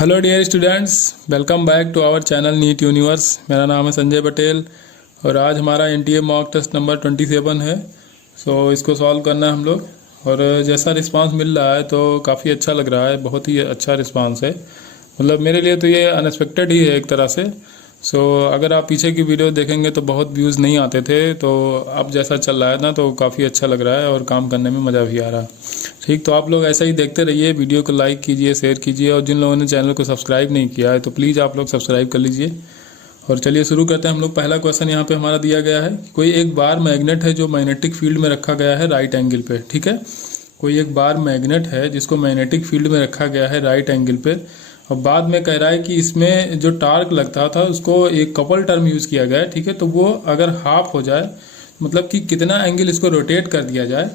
Hello dear students, welcome back to our channel NEET universe. मेरा नाम है संजय पटेल और आज हमारा एनटीए मॉक टेस्ट नंबर 27 है। इसको सॉल्व करना है हम लोग। और जैसा रिस्पांस मिल रहा है तो काफ़ी अच्छा लग रहा है, बहुत ही अच्छा रिस्पांस है। मतलब मेरे लिए तो ये अनएक्सपेक्टेड ही है एक तरह से। अगर आप पीछे की वीडियो देखेंगे तो बहुत व्यूज़ नहीं आते थे, तो अब जैसा चल रहा है ना तो काफ़ी अच्छा लग रहा है और काम करने में मज़ा भी आ रहा है। ठीक, तो आप लोग ऐसा ही देखते रहिए, वीडियो को लाइक कीजिए, शेयर कीजिए और जिन लोगों ने चैनल को सब्सक्राइब नहीं किया है तो प्लीज़ आप लोग सब्सक्राइब कर लीजिए। और चलिए शुरू करते हैं हम लोग। पहला क्वेश्चन यहाँ पे हमारा दिया गया है, कोई एक बार मैग्नेट है जो मैग्नेटिक फील्ड में रखा गया है राइट एंगल पे। ठीक है, कोई एक बार मैग्नेट है जिसको मैग्नेटिक फील्ड में रखा गया है राइट एंगल पे, और बाद में कह रहा है कि इसमें जो टार्क लगता था उसको एक कपल टर्म यूज़ किया गया है। ठीक है, तो वो अगर हाफ हो जाए, मतलब कि कितना एंगल इसको रोटेट कर दिया जाए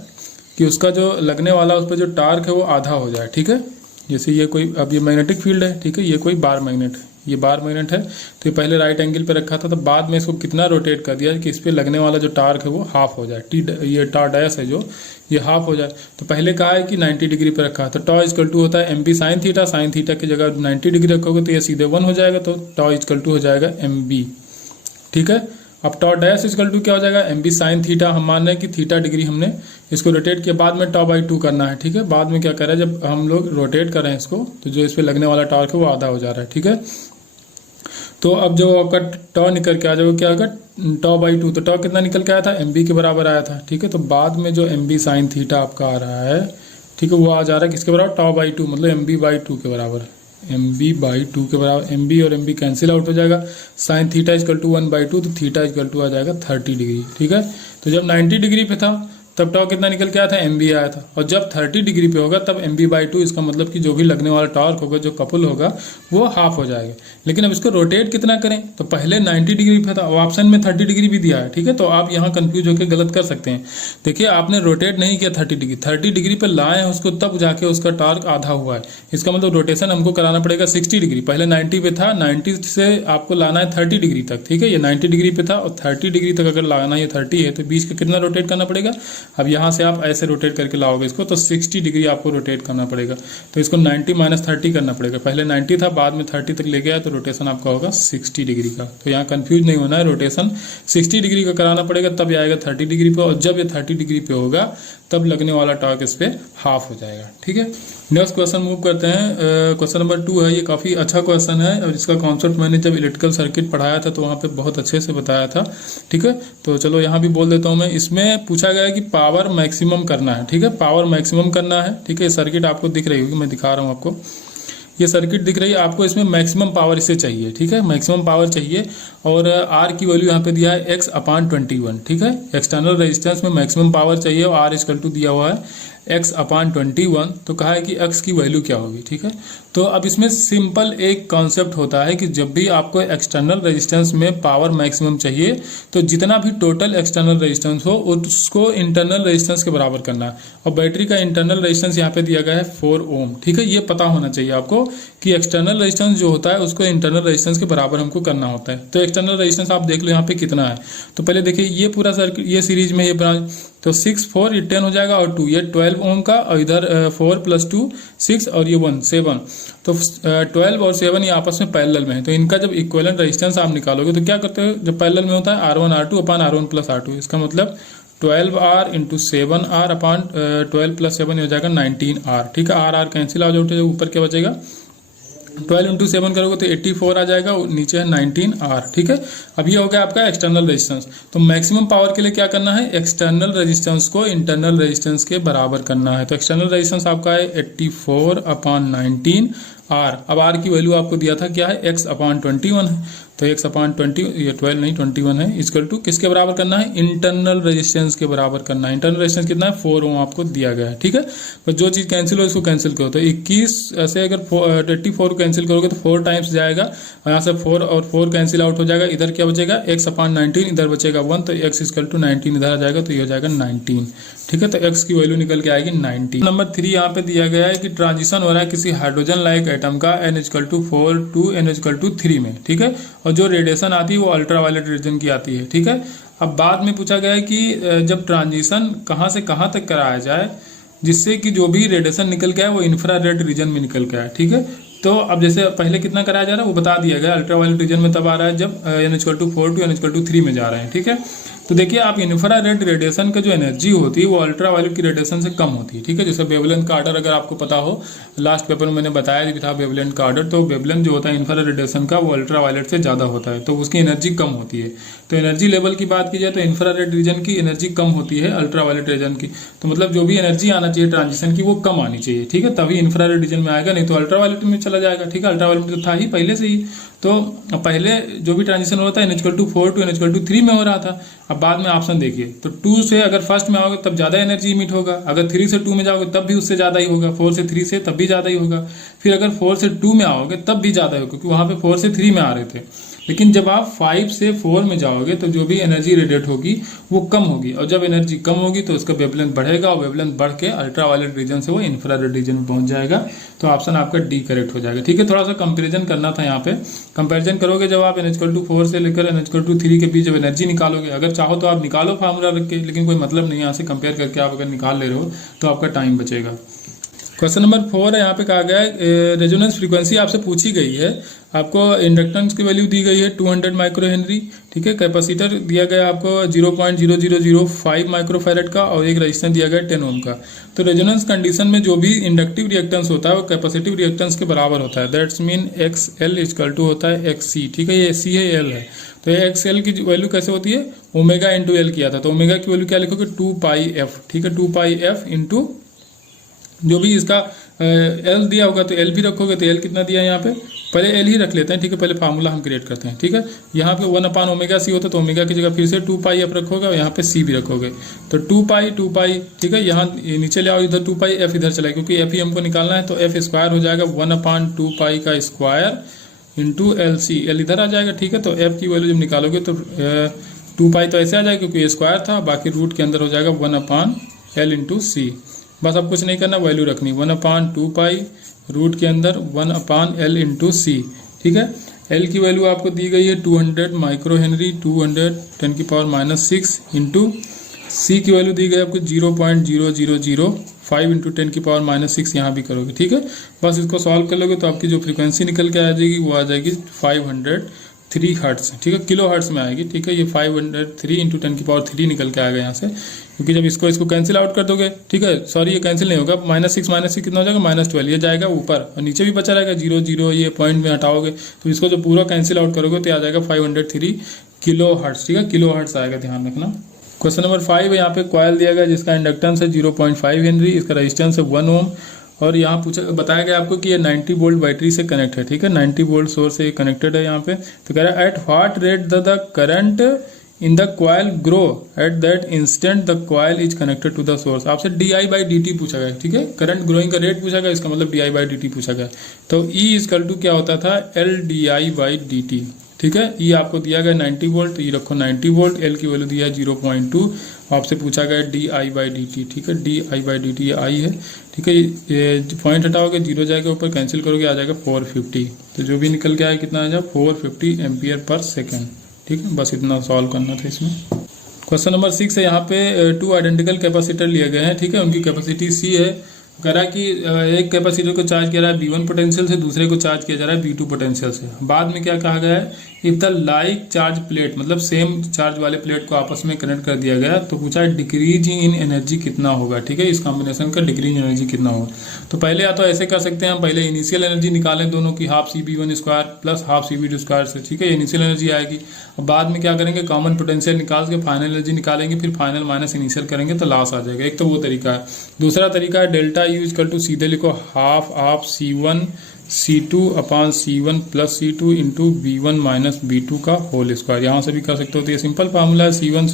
कि उसका जो लगने वाला उस पर जो टार्क है वो आधा हो जाए। ठीक है, जैसे ये कोई, अब ये मैग्नेटिक फील्ड है, ठीक है, ये कोई बार मैग्नेट है, ये बार मैग्नेट है, तो ये पहले राइट एंगल पे रखा था, तो बाद में इसको कितना रोटेट कर दिया कि इस पर लगने वाला जो टार्क है वो हाफ हो जाए, ये टा डैश है जो ये हाफ हो जाए। तो पहले कहा है कि 90 डिग्री पे रखा है, तो टॉ इजकल टू होता है m b sine theta. Sine theta की जगह 90 डिग्री रखोगे तो ये सीधे 1 हो जाएगा, तो टॉ इजकल टू हो जाएगा एम बी। ठीक है, अब टॉ डैश इजकल टू क्या हो जाएगा, एम बी साइन थीटा। हम मान रहे हैं कि थीटा डिग्री हमने इसको रोटेट किया, बाद में टॉ बाई 2 करना है। ठीक है, बाद में क्या कर रहा है, जब हम लोग रोटेट कर रहे हैं इसको तो जो इस पर लगने वाला टॉर्क है वो आधा हो जा रहा है। ठीक है, तो अब जो आपका टॉ निकल के आ जाएगा, क्या होगा, टॉ बाई 2। तो टॉ कितना निकल के आया था, एम बी के बराबर आया था। ठीक है, तो बाद में जो एम बी साइन थीटा आपका आ रहा है, ठीक है, वो आ जा रहा है किसके बराबर, टॉ बाई 2, मतलब एम बी बाई 2 के बराबर है। एम बी बाई 2 के बराबर, एम बी और एम बी कैंसिल आउट हो जाएगा। साइन थीटा इजकल टू 1/2, तो थीटा इजकल टू आ जाएगा 30 डिग्री। ठीक है, तो जब 90 डिग्री पे था तब टॉ कितना निकल के आया था, एम बी आया था, और जब 30 डिग्री पे होगा तब एम बी बाई 2, इसका मतलब कि जो भी लगने वाला टॉर्क होगा, जो कपल होगा, वो हाफ हो जाएगा। लेकिन अब इसको रोटेट कितना करें, तो पहले 90 डिग्री पे था, ऑप्शन में 30 डिग्री भी दिया है। ठीक है, तो आप यहाँ कंफ्यूज होकर गलत कर सकते हैं। देखिए, आपने रोटेट नहीं किया 30 डिग्री, 30 डिग्री पे लाए हैं उसको, तब जाके उसका टॉर्क आधा हुआ है। इसका मतलब रोटेशन हमको कराना पड़ेगा 60 डिग्री। पहले 90 पे था, 90 से आपको लाना है 30 डिग्री तक। ठीक है, ये 90 डिग्री पे था और 30 डिग्री तक अगर लाना ये 30 है, तो बीच का कितना रोटेट करना पड़ेगा। अब यहाँ से आप ऐसे रोटेट करके लाओगे इसको, तो 60 डिग्री आपको रोटेट करना पड़ेगा। तो इसको 90 माइनस 30 करना पड़ेगा। पहले 90 था, बाद में 30 तक ले गया, तो रोटेशन आपका होगा 60 डिग्री का। तो यहाँ कंफ्यूज नहीं होना है, रोटेशन 60 डिग्री का कराना पड़ेगा, तब ये आएगा 30 डिग्री पे, और जब ये 30 डिग्री पे होगा तब लगने वाला टॉर्क इस पे हाफ हो जाएगा। ठीक है, नेक्स्ट क्वेश्चन मूव करते हैं। क्वेश्चन नंबर 2 है, ये काफ़ी अच्छा क्वेश्चन है और इसका कॉन्सेप्ट मैंने जब इलेक्ट्रिकल सर्किट पढ़ाया था तो वहाँ पे बहुत अच्छे से बताया था। ठीक है, तो चलो यहाँ भी बोल देता हूँ मैं। इसमें पूछा गया है कि पावर मैक्सिमम करना है। ठीक है, पावर मैक्सिमम करना है। ठीक है, सर्किट आपको दिख रही होगी, मैं दिखा रहा हूँ आपको, ये सर्किट दिख रही है आपको, इसमें मैक्सिमम पावर इसे चाहिए। ठीक है, मैक्सिमम पावर चाहिए, और आर की वैल्यू यहाँ पे दिया है x/21। ठीक है, एक्सटर्नल रेजिस्टेंस में मैक्सिमम पावर चाहिए और आर इक्वल टू दिया हुआ है x/21। तो कहा है कि x की वैल्यू क्या होगी। ठीक है, तो अब इसमें सिंपल एक कॉन्सेप्ट होता है कि जब भी आपको एक्सटर्नल रेजिस्टेंस में पावर मैक्सिमम चाहिए तो जितना भी टोटल एक्सटर्नल रेजिस्टेंस हो उसको इंटरनल रेजिस्टेंस के बराबर करना है। और बैटरी का इंटरनल रेजिस्टेंस यहाँ पे दिया गया है 4 ओम। ठीक है, ये पता होना चाहिए आपको कि एक्सटर्नल रेजिस्टेंस जो होता है उसको इंटरनल रेजिस्टेंस के बराबर हमको करना होता है। तो एक्सटर्नल रेजिस्टेंस आप देख लो यहाँ पे कितना है। तो पहले देखिए, ये पूरा सर्किट, ये सीरीज में ये ब्रांच, तो 6 4 ये 10 हो जाएगा, और 2 ये 12 ओम का, और इधर 4 + 2 6 और ये 1 7। तो 12 और 7 ये आपस में पैरेलल में है, तो इनका जब इक्विवेलेंट रेजिस्टेंस आप निकालोगे तो क्या करते हो, जब पैरेलल में होता है R1 R2 अपान R1 + R2। इसका मतलब 12R × 7R अपान 12 + 7 हो जाएगा 19R। ठीक है, R कैंसिल आ जाओगे, ऊपर क्या बचेगा, 12 × 7 करोगे तो 84 आ जाएगा, नीचे है 19R। ठीक है, अब ये हो गया आपका एक्सटर्नल रेजिस्टेंस। तो मैक्सिमम पावर के लिए क्या करना है, एक्सटर्नल रेजिस्टेंस को इंटरनल रेजिस्टेंस के बराबर करना है। तो एक्सटर्नल रेजिस्टेंस आपका है 84/19R। अब R की वैल्यू आपको दिया था क्या है, x/21 है, तो x/20, ये 12 नहीं 21 है, इक्वल टू किसके बराबर करना है, इंटरनल रेजिस्टेंस के बराबर करना है। इंटरनल रेजिस्टेंस कितना है, 4 ओम आपको दिया गया है। ठीक है, तो जो चीज़ कैंसिल हो इसको कैंसिल करो, तो 21 ऐसे अगर 84 कैंसिल करोगे तो 4 टाइम्स जाएगा, और यहाँ से 4 और 4 कैंसिल आउट हो जाएगा, इधर क्या बचेगा, x/19, इधर बचेगा 1, तो x इक्वल टू 19 इधर आ जाएगा, तो ये हो जाएगा 19। ठीक है, तो x की वैल्यू निकल के आएगी 19। नंबर 3 यहाँ पे दिया गया है कि ट्रांजिशन हो रहा है किसी हाइड्रोजन लाइक एटम का n = 4 to n = 3 में। ठीक है, और जो रेडिएशन आती है वो अल्ट्रा वायलेट रीजन की आती है। ठीक है, अब बाद में पूछा गया है कि जब ट्रांजिशन कहाँ से कहाँ तक कराया जाए जिससे कि जो भी रेडिएशन निकल के आए वो इंफ्रारेड रीजन में निकल के आए। ठीक है, तो अब जैसे पहले कितना कराया जा रहा है वो बता दिया गया, अल्ट्रावायलेट रीजन में तब आ रहा है जब n=4 टू n=3 में जा रहे हैं, ठीक है। तो देखिए आप इंफ्रारेड रेडिएशन का जो एनर्जी होती है वो अल्ट्रावायलेट की रेडिएशन से कम होती है, ठीक है। जैसे वेवलेंथ का ऑर्डर अगर आपको पता हो, लास्ट पेपर में मैंने बताया भी था वेवलेंथ का ऑर्डर, तो वेवलेंथ जो होता है इंफ्रारेड रेडिएशन का वो अल्ट्रावायलेट से ज़्यादा होता है, तो उसकी एनर्जी कम होती है। तो एनर्जी लेवल की बात की जाए तो इंफ्रारेड रीजन की एनर्जी कम होती है अल्ट्रावायलेट रीजन की, तो मतलब जो भी एनर्जी आना चाहिए ट्रांजिशन की वो कम आनी चाहिए, ठीक है, तभी इंफ्रारेड रीजन में आएगा, नहीं तो अल्ट्रावायलेट में चला जाएगा, ठीक है। अल्ट्रावायलेट में तो था ही पहले से ही, तो पहले जो भी ट्रांजिशन होता है n=4 टू n=3 में हो रहा था। अब बाद में ऑप्शन देखिए, तो 2 से अगर फर्स्ट में आओगे तब ज़्यादा एनर्जी इमिट होगा, अगर 3 से 2 में जाओगे तब भी उससे ज़्यादा ही होगा, 4 से 3 से तब भी ज़्यादा ही होगा, फिर अगर 4 से 2 में आओगे तब भी ज़्यादा होगा, क्योंकि वहाँ पे 4 से 3 में आ रहे थे। लेकिन जब आप 5 से 4 में जाओगे तो जो भी एनर्जी रेडिएट होगी वो कम होगी, और जब एनर्जी कम होगी तो उसका वेवलेंथ बढ़ेगा, और वेवलेंथ बढ़ के अल्ट्रावायलेट रीजन से वो इंफ्रारेड रीजन में पहुंच जाएगा। तो ऑप्शन आपका डी करेक्ट हो जाएगा, ठीक है। थोड़ा सा कंपेरिजन करना था यहाँ पे, कंपेरिजन करोगे जब आप n=4 से लेकर n=3 के बीच जब एनर्जी निकालोगे, अगर चाहो तो आप निकालो फार्मूला रख के, लेकिन कोई मतलब नहीं, यहाँ से कंपेयर करके आप अगर निकाल ले रहे हो तो आपका टाइम बचेगा। क्वेश्चन नंबर 4 है, यहाँ पे कहा गया है रेजोनेंस फ्रीक्वेंसी आपसे पूछी गई है, आपको इंडक्टेंस की वैल्यू दी गई है 200 माइक्रो हेनरी, ठीक है। कैपेसिटर दिया गया आपको 0.0005 माइक्रोफैरेड का, और एक रेजिस्टेंस दिया गया 10 ओम का। तो रेजोनेंस कंडीशन में जो भी इंडक्टिव रिएक्टेंस होता है वो कैपेसिटिव रिएक्टेंस के बराबर होता है, दैट्स मीन XL = होता है XC, ठीक है। ये C है, L है, तो XL की वैल्यू कैसे होती है, ओमेगा इंटू L किया था, तो ओमेगा की वैल्यू क्या लिखोगे 2πf, ठीक है, 2πf इंटू जो भी इसका L दिया होगा तो L भी रखोगे, तो L कितना दिया है यहाँ पे, पहले L ही रख लेते हैं, ठीक है, पहले फार्मूला हम क्रिएट करते हैं, ठीक है। यहाँ पे 1/ωc होता है, तो ओमेगा की जगह फिर से 2πf रखोगे, और यहाँ पे C भी रखोगे, तो 2π, ठीक है। यहाँ नीचे ले आओ, इधर 2πf इधर चला, क्योंकि f ही हमको निकालना है, तो f स्क्वायर हो जाएगा 1/2π का स्क्वायर इंटू LC, L इधर आ जाएगा, ठीक है। तो f की वैल्यू जब निकालोगे तो 2π तो ऐसे आ जाएगा क्योंकि ये स्क्वायर था, बाकी रूट के अंदर हो जाएगा 1/L इंटू C, बस अब कुछ नहीं करना, वैल्यू रखनी 1/2π रूट के अंदर 1/L इंटू C, ठीक है। L की वैल्यू आपको दी गई है 200 माइक्रो हेनरी, 210⁻⁶ इंटू C की वैल्यू दी गई आपको 0.0005 इंटू 10⁻⁶, यहाँ भी करोगे, ठीक है। बस इसको सॉल्व कर लोगे तो आपकी जो फ्रीक्वेंसी निकल के आ जाएगी वो आ जाएगी 503 हर्ट्स, ठीक है, किलो हर्ट्स में आएगी, ठीक है। ये 503 इंटू 10⁻³ निकल के आएगा यहाँ से, क्योंकि जब इसको कैंसिल आउट कर दोगे, ठीक है, सॉरी ये कैंसिल नहीं होगा, -6 कितना हो जाएगा -12, ये जाएगा ऊपर और नीचे भी बचा रहेगा 0 ये पॉइंट में हटाओगे, तो इसको जब पूरा कैंसिल आउट करोगे तो आ जाएगा 503 किलो हर्ट्स, ठीक है, किलो हर्ट्स आएगा, ध्यान रखना। क्वेश्चन नंबर 5 है, यहाँ पे कॉयल दिया गया जिसका इंडक्टेंस है 0.5 हेनरी, इसका रेजिस्टेंस है 1 ओम, और यहाँ बताया गया आपको कि ये 90 वोल्ट बैटरी से कनेक्ट है, ठीक है, 90 वोल्ट सोर्स से कनेक्टेड है यहाँ पे। तो कह रहा है at what rate the current in the coil grow at that instant the coil is connected to the source. आपसे di/dt पूछा गया, ठीक है, करंट ग्रोइंग का रेट पूछा गया, इसका मतलब di/dt पूछा गया। तो E क्या होता था, LdI/dt, ठीक है। E आपको दिया गया 90 वोल्ट, तो ये रखो 90 वोल्ट, L की वैल्यू दिया है 0.2, आपसे पूछा गया di/dt, ठीक है, di/dt ये I है, ठीक है। ये पॉइंट हटाओगे 0 जाएगा ऊपर, कैंसिल करोगे आ जाएगा 450, तो जो भी निकल के आया कितना आ जाएगा 450 एम्पियर पर सेकेंड, ठीक है। बस इतना सॉल्व करना था इसमें। क्वेश्चन नंबर 6 है, यहाँ पे 2 आइडेंटिकल कैपेसिटर लिए गए हैं, ठीक है, उनकी कैपेसिटी C है। कह रहा है कि एक कैपेसिटर को चार्ज किया जा रहा है B1 पोटेंशियल से, दूसरे को चार्ज किया जा रहा है B2 पोटेंशियल से। बाद में क्या कहा गया है, if the like charge plate, मतलब सेम चार्ज वाले प्लेट को आपस में कनेक्ट कर दिया गया, तो पूछा है डिक्रीज इन एनर्जी कितना होगा, ठीक है, इस कॉम्बिनेशन का डिक्रीज इन एनर्जी कितना होगा। तो पहले या तो ऐसे कर सकते हैं हम, पहले इनिशियल एनर्जी निकालें दोनों की, ½ CB1² प्लस ½ CB2² से, ठीक है, इनिशियल एनर्जी आएगी। और बाद में क्या करेंगे, कॉमन पोटेंशियल निकाल के फाइनल एनर्जी निकालेंगे, फिर फाइनल माइनस इनिशियल करेंगे तो लॉस आ जाएगा। एक तो वो तरीका है। दूसरा तरीका है डेल्टा U सीधे लिखो ½ C1 C2/C1 plus C2 into B1 minus B2 का होल स्क्वायर, यहाँ से भी कर सकते हो। तो ये सिंपल फार्मूला है, C1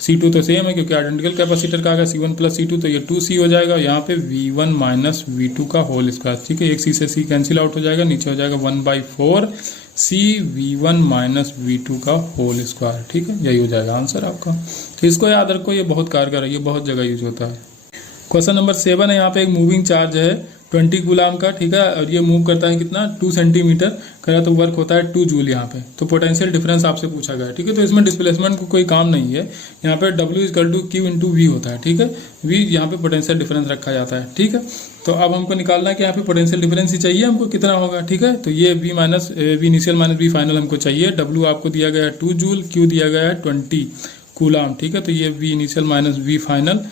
C2 तो सेम है क्योंकि आइडेंटिकल कैपेसिटर का आएगा C1 प्लस C2, तो ये 2C हो जाएगा, यहाँ पे V1 माइनस V2 का होल स्क्वायर, ठीक है। एक C से C कैंसिल आउट हो जाएगा, नीचे हो जाएगा 1/4 C V1 माइनस V2 का होल स्क्वायर, ठीक है, यही हो जाएगा आंसर आपका। तो इसको याद रखो, ये बहुत कारगर है, ये बहुत जगह यूज होता है। क्वेश्चन नंबर 7 है, यहाँ पे एक मूविंग चार्ज है, 20 गुलाम का, ठीक है, और ये मूव करता है कितना 2 सेंटीमीटर करा, तो वर्क होता है 2 जूल यहाँ पे। तो पोटेंशियल डिफरेंस आपसे पूछा गया है, ठीक है। तो इसमें डिस्प्लेसमेंट को कोई काम नहीं है, यहाँ पे W equal to q into v होता है, ठीक है। V यहाँ पे पोटेंशियल डिफरेंस रखा जाता है, ठीक है। तो अब हमको निकालना है कि यहाँ पे पोटेंशियल डिफरेंस ही चाहिए हमको, कितना होगा, ठीक है। तो ये V minus v initial minus V final हमको चाहिए। W आपको दिया गया है 2 जूल, Q दिया गया है 20 कूलाम, ठीक है। तो ये V initial minus V final.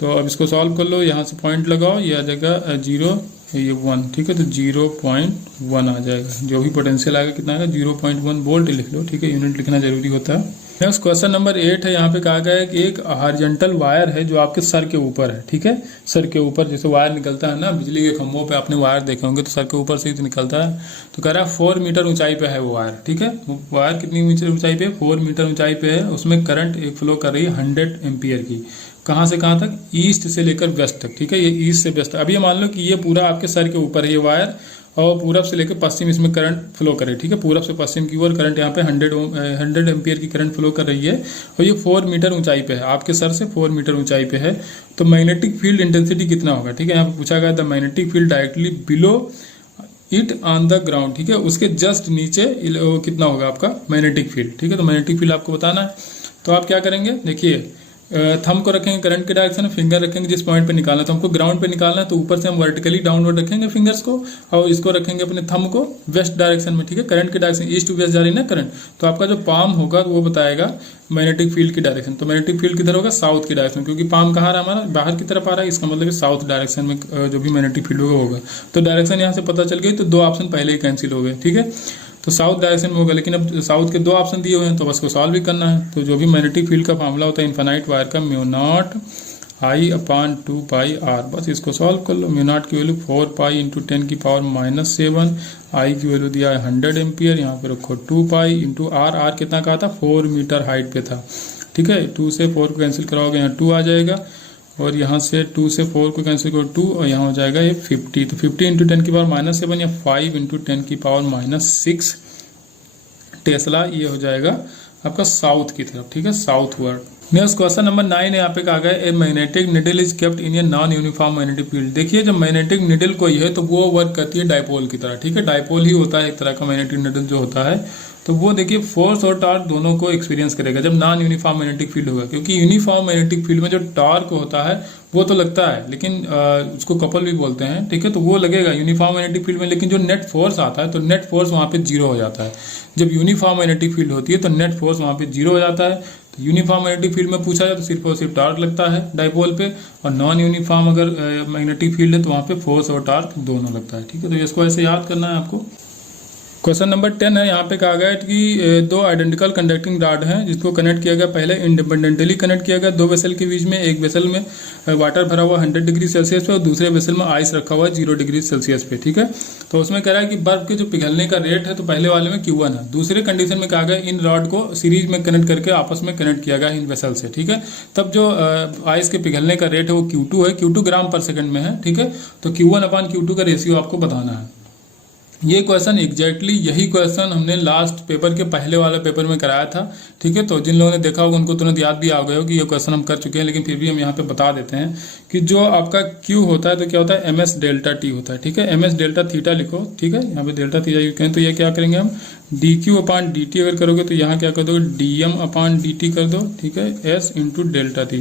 तो अब इसको सॉल्व कर लो, यहाँ से पॉइंट लगाओ, ये आ जाएगा 0, ये 1, ठीक है। तो 0.1 आ जाएगा, जो भी पोटेंशियल आएगा कितना आएगा 0.1 वोल्ट लिख लो, ठीक है। यूनिट लिखना जरूरी होता है। नेक्स्ट क्वेश्चन नंबर 8 है, यहाँ पे कहा गया है कि एक हॉरिजॉन्टल वायर है जो आपके सर के ऊपर है, ठीक है। सर के ऊपर जैसे वायर निकलता है ना, बिजली के खंभों पे आपने वायर देखे होंगे, तो सर के ऊपर से ही तो निकलता है। तो कह रहा है 4 मीटर ऊंचाई पे है वो वायर, ठीक है। वायर कितनी मीटर ऊंचाई पे, 4 मीटर ऊंचाई पे है। उसमें करंट एक फ्लो कर रही है 100 एम्पियर की। कहाँ से कहाँ तक, ईस्ट से लेकर वेस्ट तक, ठीक है। ये ईस्ट से वेस्ट। अब ये मान लो कि ये पूरा आपके सर के ऊपर है ये वायर, और पूरब से लेकर पश्चिम इसमें करंट फ्लो करे, ठीक है। पूरब से पश्चिम की ओर करंट यहाँ पे 100 एम्पियर की करंट फ्लो कर रही है, और ये 4 मीटर ऊंचाई पे है, आपके सर से 4 मीटर ऊंचाई पे है। तो मैग्नेटिक फील्ड इंटेंसिटी कितना होगा, ठीक है। यहाँ पे पूछा गया the magnetic field directly below it on the ground, ठीक है। उसके जस्ट नीचे कितना होगा आपका मैग्नेटिक फील्ड, ठीक है। तो मैग्नेटिक फील्ड आपको बताना है। तो आप क्या करेंगे, देखिए थंब को रखेंगे करंट के डायरेक्शन में, फिंगर रखेंगे जिस पॉइंट पे निकालना है, तो हमको ग्राउंड पे निकालना है। तो ऊपर से हम वर्टिकली डाउनवर्ड रखेंगे फिंगर्स को, और इसको रखेंगे अपने थंब को वेस्ट डायरेक्शन में, ठीक है। करंट के डायरेक्शन ईस्ट टू वेस्ट जा रही है ना करंट, तो आपका जो पाम होगा वो बताएगा मैग्नेटिक फील्ड की डायरेक्शन। तो मैग्नेटिक फील्ड किधर होगा, साउथ की डायरेक्शन, क्योंकि पाम कहाँ रहा हमारा, बाहर की तरफ आ रहा है, इसका मतलब साउथ डायरेक्शन में जो भी मैग्नेटिक फील्ड होगा। तो डायरेक्शन यहाँ से पता चल गई, तो 2 ऑप्शन पहले ही कैंसिल हो गए, ठीक है। तो साउथ डायरेक्शन में होगा, लेकिन अब साउथ के 2 ऑप्शन दिए हुए हैं, तो बस को सॉल्व भी करना है। तो जो भी मैग्नेटिक फील्ड का फार्मूला होता है इन्फिनाइट वायर का, mu naught I upon 2 pi R, बस इसको सॉल्व कर लो। म्यू नॉट की वैल्यू 4 पाई इंटू 10 की पावर -7, I की वैल्यू दिया है 100 एम्पियर, यहाँ पे रखो 2 पाई इंटू R कितना कहा था, 4 मीटर हाइट पे था, ठीक है। 2 से 4 को कैंसिल कराओगे, यहाँ 2 आ जाएगा, और यहाँ से 2 से 4 को कैंसिल करो 2, और यहाँ हो जाएगा ये 50। तो 50 इंटू 10 की पावर -7 या 5 इंटू 10 की पावर -6 टेस्ला, ये हो जाएगा आपका साउथ की तरफ, ठीक है, south word. Next question number 9 यहाँ पे कहा गया a magnetic needle is kept in a non uniform magnetic field. देखिए जब मैग्नेटिक निडल कोई है तो वो वर्क करती है डायपोल की तरह, ठीक है। डायपोल ही होता है एक तरह का मैग्नेटिक निडल जो होता है, तो वो देखिए फोर्स और टॉर्क दोनों को एक्सपीरियंस करेगा जब नॉन यूनिफॉर्म मैग्नेटिक फील्ड होगा। क्योंकि यूनिफॉर्म मैग्नेटिक फील्ड में जो टॉर्क होता है वो तो लगता है, लेकिन उसको कपल भी बोलते हैं, ठीक है। तो वो लगेगा यूनिफॉर्म मैग्नेटिक फील्ड में, लेकिन जो नेट फोर्स आता है तो नेट फोर्स वहाँ पे 0 हो जाता है। जब यूनिफॉर्म मैग्नेटिक फील्ड होती है तो नेट फोर्स वहाँ पे 0 हो जाता है। तो यूनिफॉर्म मैग्नेटिक फील्ड में पूछा जाए तो सिर्फ और सिर्फ टॉर्क लगता है डायपोल पे, और नॉन यूनिफॉर्म अगर मैग्नेटिक फील्ड है तो वहाँ पे फोर्स और टॉर्क दोनों लगता है, ठीक है। तो इसको ऐसे याद करना है आपको। क्वेश्चन नंबर 10 है, यहाँ पे कहा गया है कि 2 आइडेंटिकल कंडक्टिंग रॉड हैं जिसको कनेक्ट किया गया, पहले इंडिपेंडेंटली कनेक्ट किया गया 2 वेसल के बीच में। एक वेसल में वाटर भरा हुआ 100 डिग्री सेल्सियस पे, और दूसरे वेसल में आइस रखा हुआ 0 डिग्री सेल्सियस पे, ठीक है। तो उसमें कह रहा है कि बर्फ के जो पिघलने का रेट है तो पहले वाले में Q1 है। दूसरे कंडीशन में कहा गया इन रॉड को सीरीज में कनेक्ट करके आपस में कनेक्ट किया गया इन वेसल से, ठीक है। तब जो आइस के पिघलने का रेट है वो Q2 है, Q2 ग्राम पर सेकंड में है, ठीक है। तो Q1 अपान Q2 का रेशियो आपको बताना है। ये क्वेश्चन एग्जैक्टली यही क्वेश्चन हमने लास्ट पेपर के पहले वाले पेपर में कराया था, ठीक है। तो जिन लोगों ने देखा होगा उनको तुरंत याद भी आ गया हो कि ये क्वेश्चन हम कर चुके हैं, लेकिन फिर भी हम यहाँ पे बता देते हैं कि जो आपका Q होता है तो क्या होता है MS डेल्टा T होता है, ठीक है। MS डेल्टा थीटा लिखो, ठीक है। यहाँ पे डेल्टा थीटा यूज करें तो ये क्या करेंगे हम dQ अपान dt अगर करोगे तो यहाँ क्या कर दोगे dm अपान dt कर दो, ठीक है, S इंटू डेल्टा T।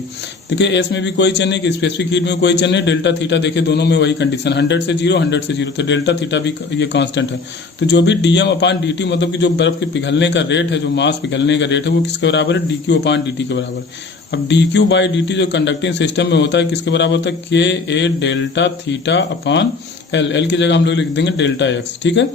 देखिए S में भी कोई चेंज नहीं, स्पेसिफिक हीट में कोई चेंज नहीं, डेल्टा थीटा देखिए दोनों में वही कंडीशन 100 से 0 100 से 0, तो डेल्टा थीटा भी ये कांस्टेंट है। तो जो भी dm अपान dt मतलब कि जो बर्फ के पिघलने का रेट है, जो मास पिघलने का रेट है वो किसके बराबर है, dQ अपान dt के बराबर। अब dQ बाई dt जो कंडक्टिंग सिस्टम में होता है किसके बराबर होता है, KA delta theta upon L की जगह हम लोग लिख देंगे डेल्टा x, ठीक है।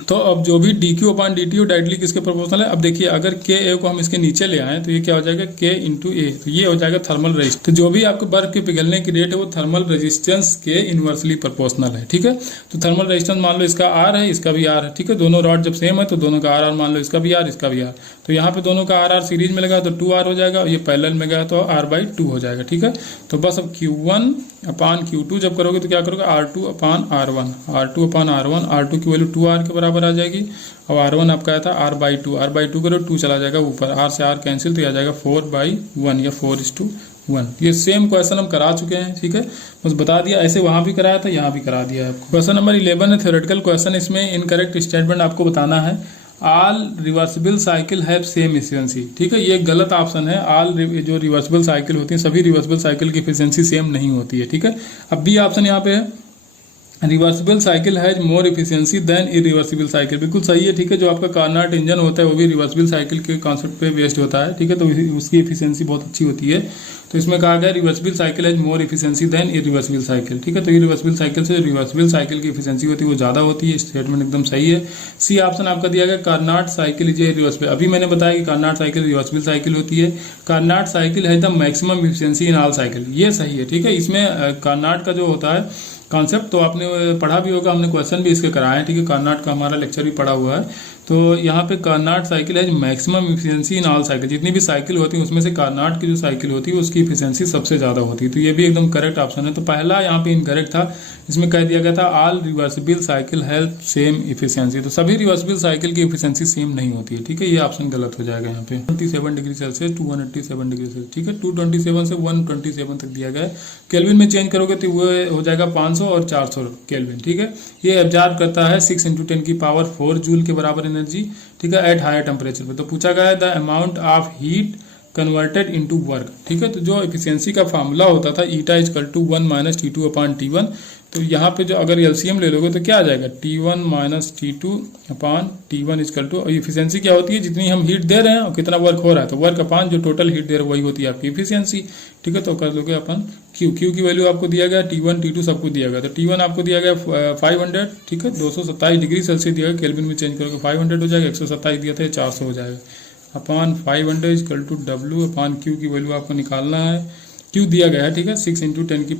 तो अब जो भी dQ अपान dt डायरेक्टली किसके प्रोपोर्शनल है। अब देखिए अगर KA को हम इसके नीचे ले आए तो ये क्या हो जाएगा K इंटू A, तो ये हो जाएगा थर्मल रेजिस्टेंस। तो जो भी आपको बर्फ के पिघलने की रेट है वो थर्मल रेजिस्टेंस के इनवर्सली प्रोपोर्शनल है, ठीक है। तो थर्मल रेजिस्टेंस मान लो इसका R है, इसका भी R है, ठीक है। दोनों रॉड जब सेम है तो दोनों का R मान लो, इसका भी R इसका भी R, तो यहाँ पे दोनों का आर सीरीज में लगा तो 2R हो जाएगा, और ये पैरेलल में गया तो R/2 हो जाएगा। ठीक है, तो बस अब Q1/Q2 जब करोगे तो क्या करोगे, R2/R1, R2 की वैल्यू 2R के बराबर आ जाएगी, और R1 आपका आया था R/2 करो 2 चला जाएगा ऊपर, R से R कैंसिल तो आ जाएगा 4/1 या 4:1। ये सेम क्वेश्चन हम करा चुके हैं। ठीक है, बस बता दिया, ऐसे वहां भी कराया था, यहाँ भी करा दिया है आपको। क्वेश्चन नंबर 11 है थ्योरेटिकल क्वेश्चन। इसमें इनकरेक्ट स्टेटमेंट आपको बताना है। All reversible cycle have same efficiency. ठीक है, ये गलत ऑप्शन है। ऑल जो रिवर्सिबल साइकिल होती है, सभी रिवर्सिबल साइकिल की एफिशिएंसी सेम नहीं होती है। ठीक है, अब बी ऑप्शन यहाँ पे है, reversible cycle has more efficiency than irreversible cycle. बिल्कुल सही है। ठीक है, जो आपका कार्नाट इंजन होता है वो भी रिवर्सिबल साइकिल के कॉन्सेप्ट पे बेस्ड होता है। ठीक है, तो उसकी एफिशिएंसी बहुत अच्छी होती है। तो इसमें कहा गया reversible cycle has more efficiency than irreversible cycle. ठीक है, तो इरिवर्सिबल साइकिल से रिवर्सिबल साइकिल की एफिशिएंसी होती है वो ज्यादा होती है। स्टेटमेंट एकदम सही है। सी ऑप्शन आपका दिया गया, Karnat cycle is a reversible. अभी मैंने बताया कि कार्नाट साइकिल रिवर्सिबल साइकिल होती है। Carnot cycle has the maximum efficiency in all cycle, ये सही है। ठीक है, इसमें कार्नाट का जो होता है कॉन्सेप्ट तो आपने पढ़ा भी होगा, हमने क्वेश्चन भी इसके कराए हैं। ठीक है, कार्नाट का हमारा लेक्चर भी पढ़ा हुआ है। तो यहाँ पे कार्नाट साइकिल है मैक्सिमम इफिशियंसी इन ऑल साइकिल, जितनी भी साइकिल होती है उसमें से कार्नाट की जो साइकिल होती है उसकी इफिशियंसी सबसे ज्यादा होती है। तो ये भी एकदम करेक्ट ऑप्शन है। तो पहला यहाँ पे इनकरेक्ट था, इसमें कह दिया गया था all reversible cycle help same efficiency. तो सभी रिवर्सिबल साइकिल की इफिशियंसी सेम नहीं होती है। ठीक है, ये ऑप्शन गलत हो जाएगा यहाँ पे। 27 degree Celsius to 187 degree Celsius. ठीक है, 227 से 127 तक दिया गया है। केल्विन में चेंज करोगे तो वो हो जाएगा 500 और 400 केल्विन। ठीक है, ये एब्जॉर्ब करता है 6 × 10⁴ जूल के बराबर एनर्जी। ठीक है, एट हायर टेम्परेचर पे। तो पूछा गया है the amount of heat converted into work. ठीक है, तो जो एफिशिएंसी का फार्मूला होता था eta is equal to 1 - T2/T1, तो यहाँ पे जो अगर एलसीएम ले लोगे तो क्या आ जाएगा, T1 - T2/T1 is equal to, efficiency क्या होती है, जितनी हम हीट दे रहे हैं और कितना वर्क हो रहा है, तो वर्क अपान जो टोटल हीट दे रहे हैं वही होती है आपकी एफिशिएंसी। ठीक है, तो कर लोगे अपन क्यू की वैल्यू आपको दिया गया, T1 T2 सबको दिया गया। तो T1 आपको दिया गया 500। ठीक है, 227 डिग्री सेल्सियस दिया गया, केल्विन में चेंज करोगे 500 हो जाएगा, 127 दिया था 400 हो जाएगा, upon 500 is equal to W upon q की वैल्यू आपको निकालना है। क्यू दिया गया है। ठीक है, 6 × 10⁴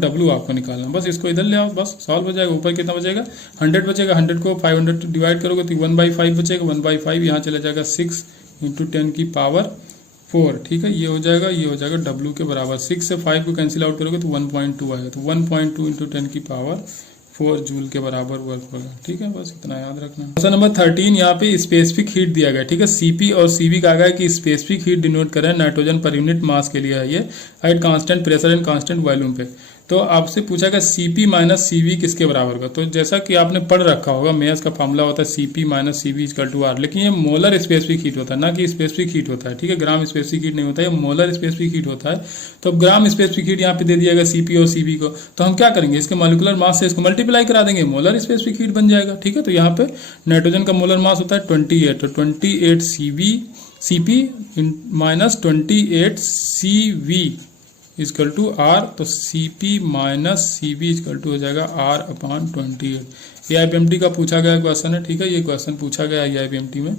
W आपको निकालना है। बस इसको इधर ले आओ, बस सॉल्व हो जाएगा। ऊपर कितना बचेगा, 100 बचेगा। 100 को 500 डिवाइड करोगे तो 1/5 बचेगा। 1/5 यहाँ चला जाएगा 6 × 10⁴। ठीक है, ये हो जाएगा W के बराबर। 6 से 5 को कैंसिल आउट करोगे तो 1.2 आएगा। तो 1.2 × 10⁴ जूल के बराबर वर्क होगा। ठीक है, बस इतना याद रखना। क्वेश्चन नंबर 13 यहाँ पे स्पेसिफिक हीट दिया गया। ठीक है, सीपी और सीवी कहा गया है कि स्पेसिफिक हीट डिनोट करें नाइट्रोजन पर यूनिट मास के लिए है ये, at constant pressure and constant volume पे। तो आपसे पूछा गया सीपी माइनस सीवी किसके बराबर का। तो जैसा कि आपने पढ़ रखा होगा, मेयर्स का फॉर्मूला होता है Cp minus Cv equal to R, लेकिन ये मोलर स्पेसिफिक हीट होता है, ना कि स्पेसिफिक हीट होता है। ठीक है, ग्राम स्पेसिफिक हीट नहीं होता है, मोलर स्पेसिफिक हीट होता है। तो ग्राम स्पेसिफिक हीट यहाँ पे दे दिया गया सीपी और सीवी को, तो हम क्या करेंगे, इसके मॉलिक्यूलर मास से इसको मल्टीप्लाई करा देंगे, मोलर स्पेसिफिक हीट बन जाएगा। ठीक है, तो यहाँ पे नाइट्रोजन का मोलर मास होता है 28, तो 28 Cp minus 28 Cv equal to R, तो Cp minus Cv equal to हो जाएगा R/28। ये IPMT का पूछा गया क्वेश्चन है। ठीक है, ये क्वेश्चन पूछा गया है IPMT में,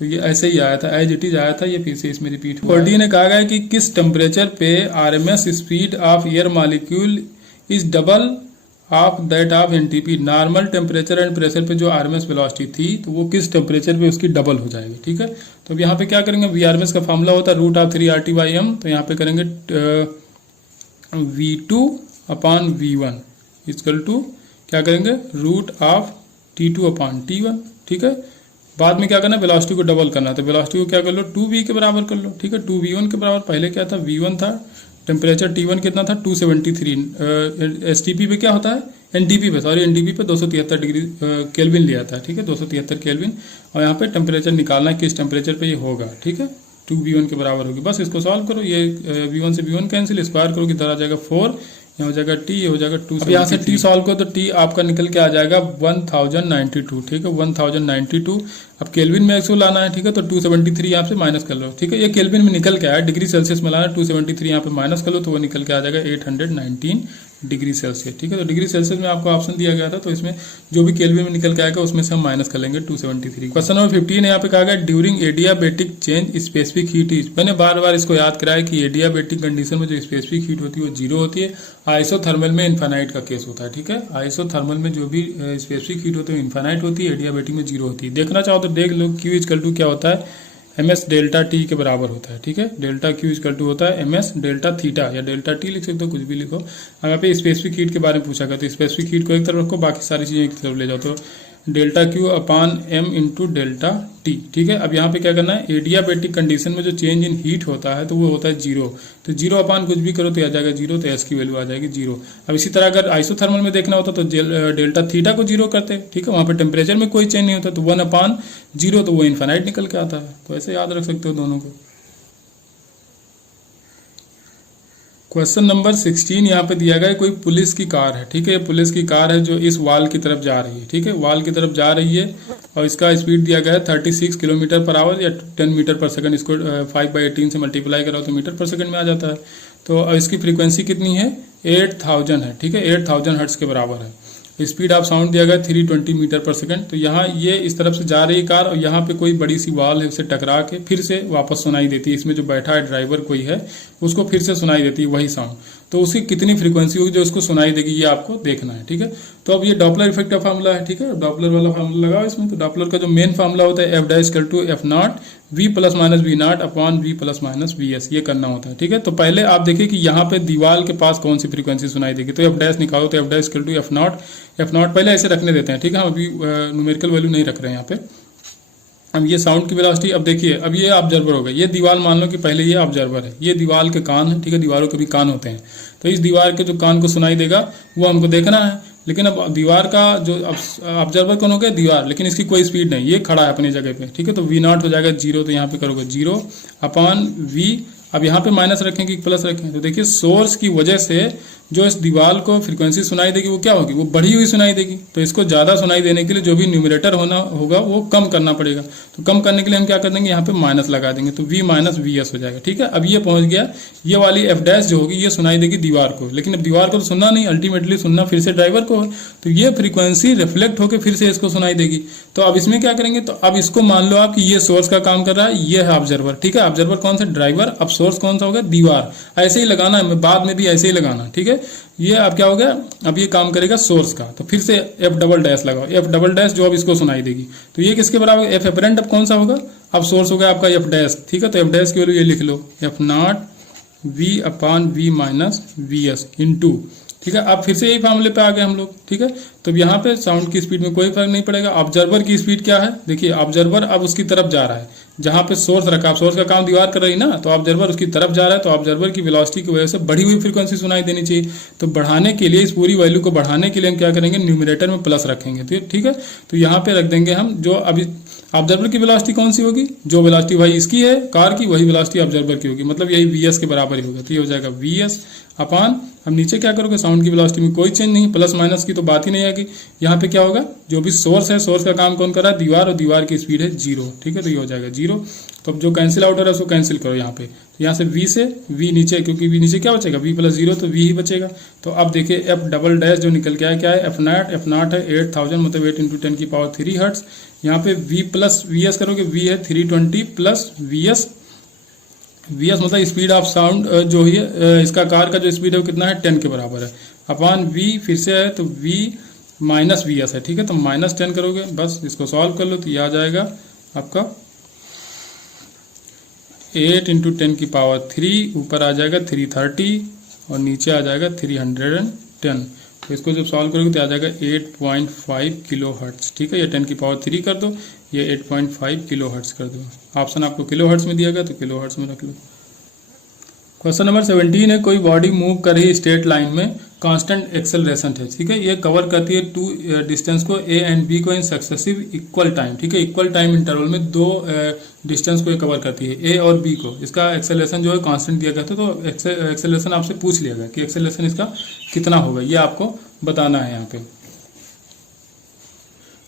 तो ये ऐसे ही आया था, एज इट इज आया था, ये फिर से इसमें रिपीट हुआ। 40 ने कहा गया कि किस टेम्परेचर पे RMS speed of air molecule is double of that of NTP। Normal temperature and pressure पे जो RMS वेलोसिटी थी, तो वो किस टेम्परेचर पे उसकी डबल हो जाएगी। ठीक है, तो अब यहाँ पे क्या करेंगे, VRMS का फॉर्मूला होता है √3RT/m, तो यहाँ पे करेंगे V2/V1 इजकल टू क्या करेंगे, √T2/T1। ठीक है, बाद में क्या करना है, वेलोसिटी को डबल करना है, तो वेलोसिटी को क्या कर लो 2V के बराबर कर लो। ठीक है, 2V1 के बराबर, पहले क्या था V1 था, टेम्परेचर T1 कितना था 273, STP पे क्या होता है, NTP पे 273 डिग्री केल्विन लिया था। ठीक है, 273 केल्विन, और यहाँ पे टेम्परेचर निकालना है किस टेम्परेचर पे ये होगा। ठीक है, 2V1 के बराबर होगी। बस इसको सॉल्व करो, ये V1 से V1 कैंसिल, स्क्वायर करोगे इधर आ जाएगा 4, यहाँ हो जाएगा T, ये हो जाएगा 2। यहाँ से T सॉल्व करो तो T आपका निकल के आ जाएगा 1092। ठीक है, 1092। अब केल्विन में इसको लाना है। ठीक है, तो 273 यहाँ से माइनस कर लो। ठीक है, ये केल्विन में निकल के आया, डिग्री सेल्सियस में लाना है, 273 यहाँ पे माइनस कर लो तो वो निकल के आ जाएगा 819 डिग्री सेल्सियस। ठीक है, तो डिग्री सेल्सियस में आपको ऑप्शन दिया गया था, तो इसमें जो भी केल्विन में निकल के आएगा उसमें से हम माइनस कर लेंगे 273। क्वेश्चन नंबर 15 यहाँ पे कहा गया during adiabatic change specific heat is. मैंने बार बार इसको याद कराया कि एडियाबेटिक कंडीशन में जो स्पेसिफिक हीट होती है वो 0 होती है, आइसोथर्मल में इन्फाइनाइट का केस होता है। ठीक है, आइसोथर्मल में जो भी स्पेसिफिक हीट होती है इन्फाइनाइट होती है, एडियाबेटिक में 0 होती है। देखना चाहो तो देख लो, Q इजकल टू क्या होता है, ms डेल्टा टी के बराबर होता है। ठीक है, डेल्टा क्यू इक्वल टू होता है ms डेल्टा थीटा, या डेल्टा टी लिख सकते हो, कुछ भी लिखो। अब यहाँ पे स्पेसिफिक हीट के बारे में पूछा गया, तो स्पेसिफिक हीट को एक तरफ रखो, बाकी सारी चीजें एक तरफ ले जाओ, तो डेल्टा क्यू अपान एम इंटू डेल्टा टी। ठीक है, अब यहाँ पे क्या करना है, एडियाबेटिक कंडीशन में जो चेंज इन हीट होता है तो वो होता है जीरो, तो जीरो अपान कुछ भी करो तो आ जाएगा जीरो, तो एस की वैल्यू आ जाएगी जीरो। अब इसी तरह अगर आइसोथर्मल में देखना होता तो डेल्टा थीटा को जीरो करते हैं। ठीक है, वहाँ पे टेम्परेचर में कोई चेंज नहीं होता, तो 1 अपान जीरो, तो वो इन्फाइनाइट निकल के आता है। तो ऐसे याद रख सकते हो दोनों को। क्वेश्चन नंबर 16 यहाँ पे दिया गया है, कोई पुलिस की कार है। ठीक है, पुलिस की कार है जो इस वाल की तरफ जा रही है। ठीक है, वाल की तरफ जा रही है और इसका स्पीड दिया गया है 36 किलोमीटर पर आवर या 10 मीटर पर सेकंड। इसको 5/18 से मल्टीप्लाई कराओ तो मीटर पर सेकंड में आ जाता है। तो इसकी फ्रीक्वेंसी कितनी है, 8000 है। ठीक है, 8000 हर्ट्ज के बराबर है। स्पीड ऑफ साउंड दिया गया 320 मीटर पर सेकंड। तो यहाँ ये इस तरफ से जा रही कार और यहाँ पे कोई बड़ी सी वॉल है, उसे टकरा के फिर से वापस सुनाई देती है। इसमें जो बैठा है ड्राइवर कोई है, उसको फिर से सुनाई देती है वही साउंड। तो उसकी कितनी फ्रीक्वेंसी होगी जो उसको सुनाई देगी, ये आपको देखना है। ठीक है, तो अब ये डॉपलर इफेक्ट का फार्मूला है। ठीक है, डॉपलर वाला फार्मूला लगाओ इसमें। तो डॉपलर का जो मेन फार्मूला होता है F'=F0 V + V0 upon V + Vs, ये करना होता है। ठीक है, तो पहले आप देखिए कि यहाँ पे दीवार के पास कौन सी फ्रीक्वेंसी सुनाई देगी, तो F' निकालो, तो F'=F0। F0 पहले ऐसे रखने देते हैं। ठीक है, हम अभी न्यूमेरिकल वैल्यू नहीं रख रहे हैं यहाँ पे। अब ये साउंड की वेलोसिटी, अब देखिए, अब ये ऑब्जर्वर हो गया, ये दीवार मान लो कि पहले ये ऑब्जर्वर है, ये दीवार के कान है। ठीक है, दीवारों के भी कान होते हैं, तो इस दीवार के जो कान को सुनाई देगा वो हमको देखना है। लेकिन अब दीवार का जो ऑब्जर्वर कौन हो गया, दीवार, लेकिन इसकी कोई स्पीड नहीं, ये खड़ा है अपनी जगह पे। ठीक है, तो V0 हो जाएगा जीरो, तो यहाँ पे करोगे जीरो अपान V। अब यहाँ पे माइनस रखें कि प्लस रखें, तो देखिए सोर्स की वजह से जो इस दीवार को फ्रीक्वेंसी सुनाई देगी वो क्या होगी, वो बढ़ी हुई सुनाई देगी। तो इसको ज्यादा सुनाई देने के लिए जो भी न्यूमरेटर होना होगा वो कम करना पड़ेगा। तो कम करने के लिए हम क्या कर देंगे, यहाँ पे माइनस लगा देंगे, तो V - Vs हो जाएगा। ठीक है, अब ये पहुंच गया, ये वाली F' जो होगी ये सुनाई देगी दीवार को, लेकिन अब दीवार को तो सुनना नहीं, अल्टीमेटली सुनना फिर से ड्राइवर को है। तो ये फ्रीक्वेंसी रिफ्लेक्ट होकर फिर से इसको सुनाई देगी। तो अब इसमें क्या करेंगे, तो अब इसको मान लो आप कि ये सोर्स का काम कर रहा है, ये है ऑब्जर्वर। ठीक है, ऑब्जर्वर कौन सा, ड्राइवर। अब सोर्स कौन सा होगा, दीवार। ऐसे ही लगाना है, बाद में भी ऐसे ही लगाना। ठीक है, ये अब क्या हो गया, अब ये काम करेगा सोर्स का, तो फिर से F" लगाओ, F" जो अब इसको सुनाई देगी। तो ये किसके बराबर, F अपरेंट अब कौन सा होगा, अब सोर्स होगा आपका F'। ठीक है, तो F' की वैल्यू ये लिख लो, F0 V अपान V - Vs इंटू। ठीक है, अब फिर से यही फार्मूले पे आ गए हम लोग। ठीक है, तो यहाँ पे साउंड की स्पीड में कोई फर्क नहीं पड़ेगा। ऑब्जर्वर की स्पीड क्या है, देखिए ऑब्जर्वर अब उसकी तरफ जा रहा है जहाँ पे सोर्स रखा, सोर्स का काम दीवार कर रही ना, तो ऑब्जर्वर उसकी तरफ जा रहा है। तो ऑब्जर्वर की वेलोसिटी की वजह से बढ़ी हुई फ्रीक्वेंसी सुनाई देनी चाहिए। तो बढ़ाने के लिए, इस पूरी वैल्यू को बढ़ाने के लिए हम क्या करेंगे, न्यूमरेटर में प्लस रखेंगे। तो ठीक है, तो यहाँ पे रख देंगे हम, जो अभी ऑब्जर्वर की वेलोसिटी कौन सी होगी, जो वेलोसिटी भाई इसकी है कार की, वही वेलोसिटी ऑब्जर्वर की होगी, मतलब यही Vs के बराबर ही होगा। तो ये हो जाएगा Vs अपान, अब नीचे क्या करोगे, साउंड की वेलोसिटी में कोई चेंज नहीं, प्लस माइनस की तो बात ही नहीं आएगी। यहाँ पे क्या होगा, जो भी सोर्स है, सोर्स का काम कौन कर रहा है, दीवार, और दीवार की स्पीड है जीरो। ठीक है, तो ये हो जाएगा जीरो। तो अब जो कैंसिल आउट हो रहा है उसको कैंसिल करो यहाँ पे, तो यहाँ से V से V नीचे, क्योंकि V नीचे क्या बचेगा, V + 0, तो V ही बचेगा। तो अब देखिए F" जो निकल के आया क्या है, F0 है 8000, मतलब 8 × 10³ हर्ट्ज। यहाँ पे V + Vs करोगे, V है 320 प्लस Vs मतलब स्पीड ऑफ साउंड जो है, इसका कार का जो स्पीड है वो कितना है, 10 के बराबर है, अपान V फिर से है तो V - Vs है। ठीक है, तो -10 करोगे, बस इसको सॉल्व कर लो, तो ये आ जाएगा आपका 8 × 10⁻³ ऊपर आ जाएगा 330 और नीचे आ जाएगा 310। तो इसको जब सॉल्व करोगे तो आ जाएगा 8.5 किलो हर्ट्ज। ठीक है, ये 10⁻³ कर दो, ये 8.5 किलो हर्ट्ज कर दो। ऑप्शन आपको किलो हर्ट्ज में दिया गया, तो किलो हर्ट्ज में रख लो। क्वेश्चन नंबर 17 है, कोई बॉडी मूव कर रही स्ट्रेट लाइन में कांस्टेंट एक्सेलरेशन है। ठीक है, ये कवर करती है टू डिस्टेंस को, ए एंड बी को इन सक्सेसिव इक्वल टाइम। ठीक है, इक्वल टाइम इंटरवल में दो डिस्टेंस को ये कवर करती है, ए और बी को। इसका एक्सेलरेशन जो है कांस्टेंट दिया गया था, तो एक्सेलरेशन आपसे पूछ लिया गया कि एक्सेलरेशन इसका कितना होगा, ये आपको बताना है यहाँ पे।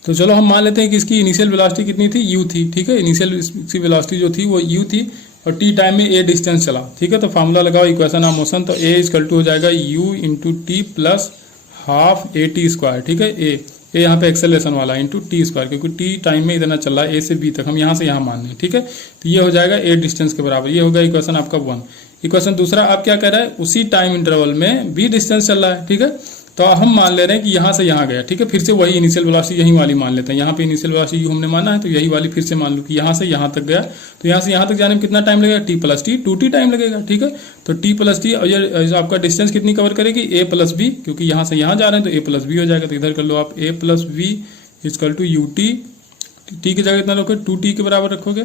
तो चलो हम मान लेते हैं कि इसकी इनिशियल वेलोसिटी कितनी थी, u थी। ठीक है, इनिशियल इसकी वेलोसिटी जो थी वो u थी और t टाइम में a डिस्टेंस चला। ठीक है, तो फार्मूला लगाओ इक्वेशन ऑफ मोशन, तो a = हो जाएगा u × t + ½ at²। ठीक है, a यहाँ पे एक्सेलरेशन वाला इंटू t², क्योंकि t टाइम में इतना चल रहा है a से b तक, हम यहाँ से यहाँ मान रहे हैं। ठीक है, तो ये हो जाएगा a डिस्टेंस के बराबर, ये होगा इक्वेशन आपका 1। इक्वेशन दूसरा आप क्या कह रहा है, उसी टाइम इंटरवल में b डिस्टेंस चल रहा है। ठीक है, तो हम मान ले रहे हैं कि यहाँ से यहाँ गया, ठीक है। फिर से वही इनिशियल वेलोसिटी यही वाली मान लेते हैं, यहाँ पे इनिशियल वेलोसिटी हमने माना है तो यही वाली फिर से मान लो कि यहाँ से यहाँ तक गया, तो यहाँ से यहाँ तक जाने में कितना टाइम लगेगा, T plus T, 2t time लगेगा, ठीक है। तो टी प्लस टी, और ये आपका डिस्टेंस कितनी कवर करेगी, a प्लस बी, क्योंकि यहाँ से यहाँ जा रहे हैं तो a प्लस बी हो जाएगा। तो इधर कर लो आप a plus b equal to u t, t की जगह कितना रखोगे 2t के बराबर रखोगे,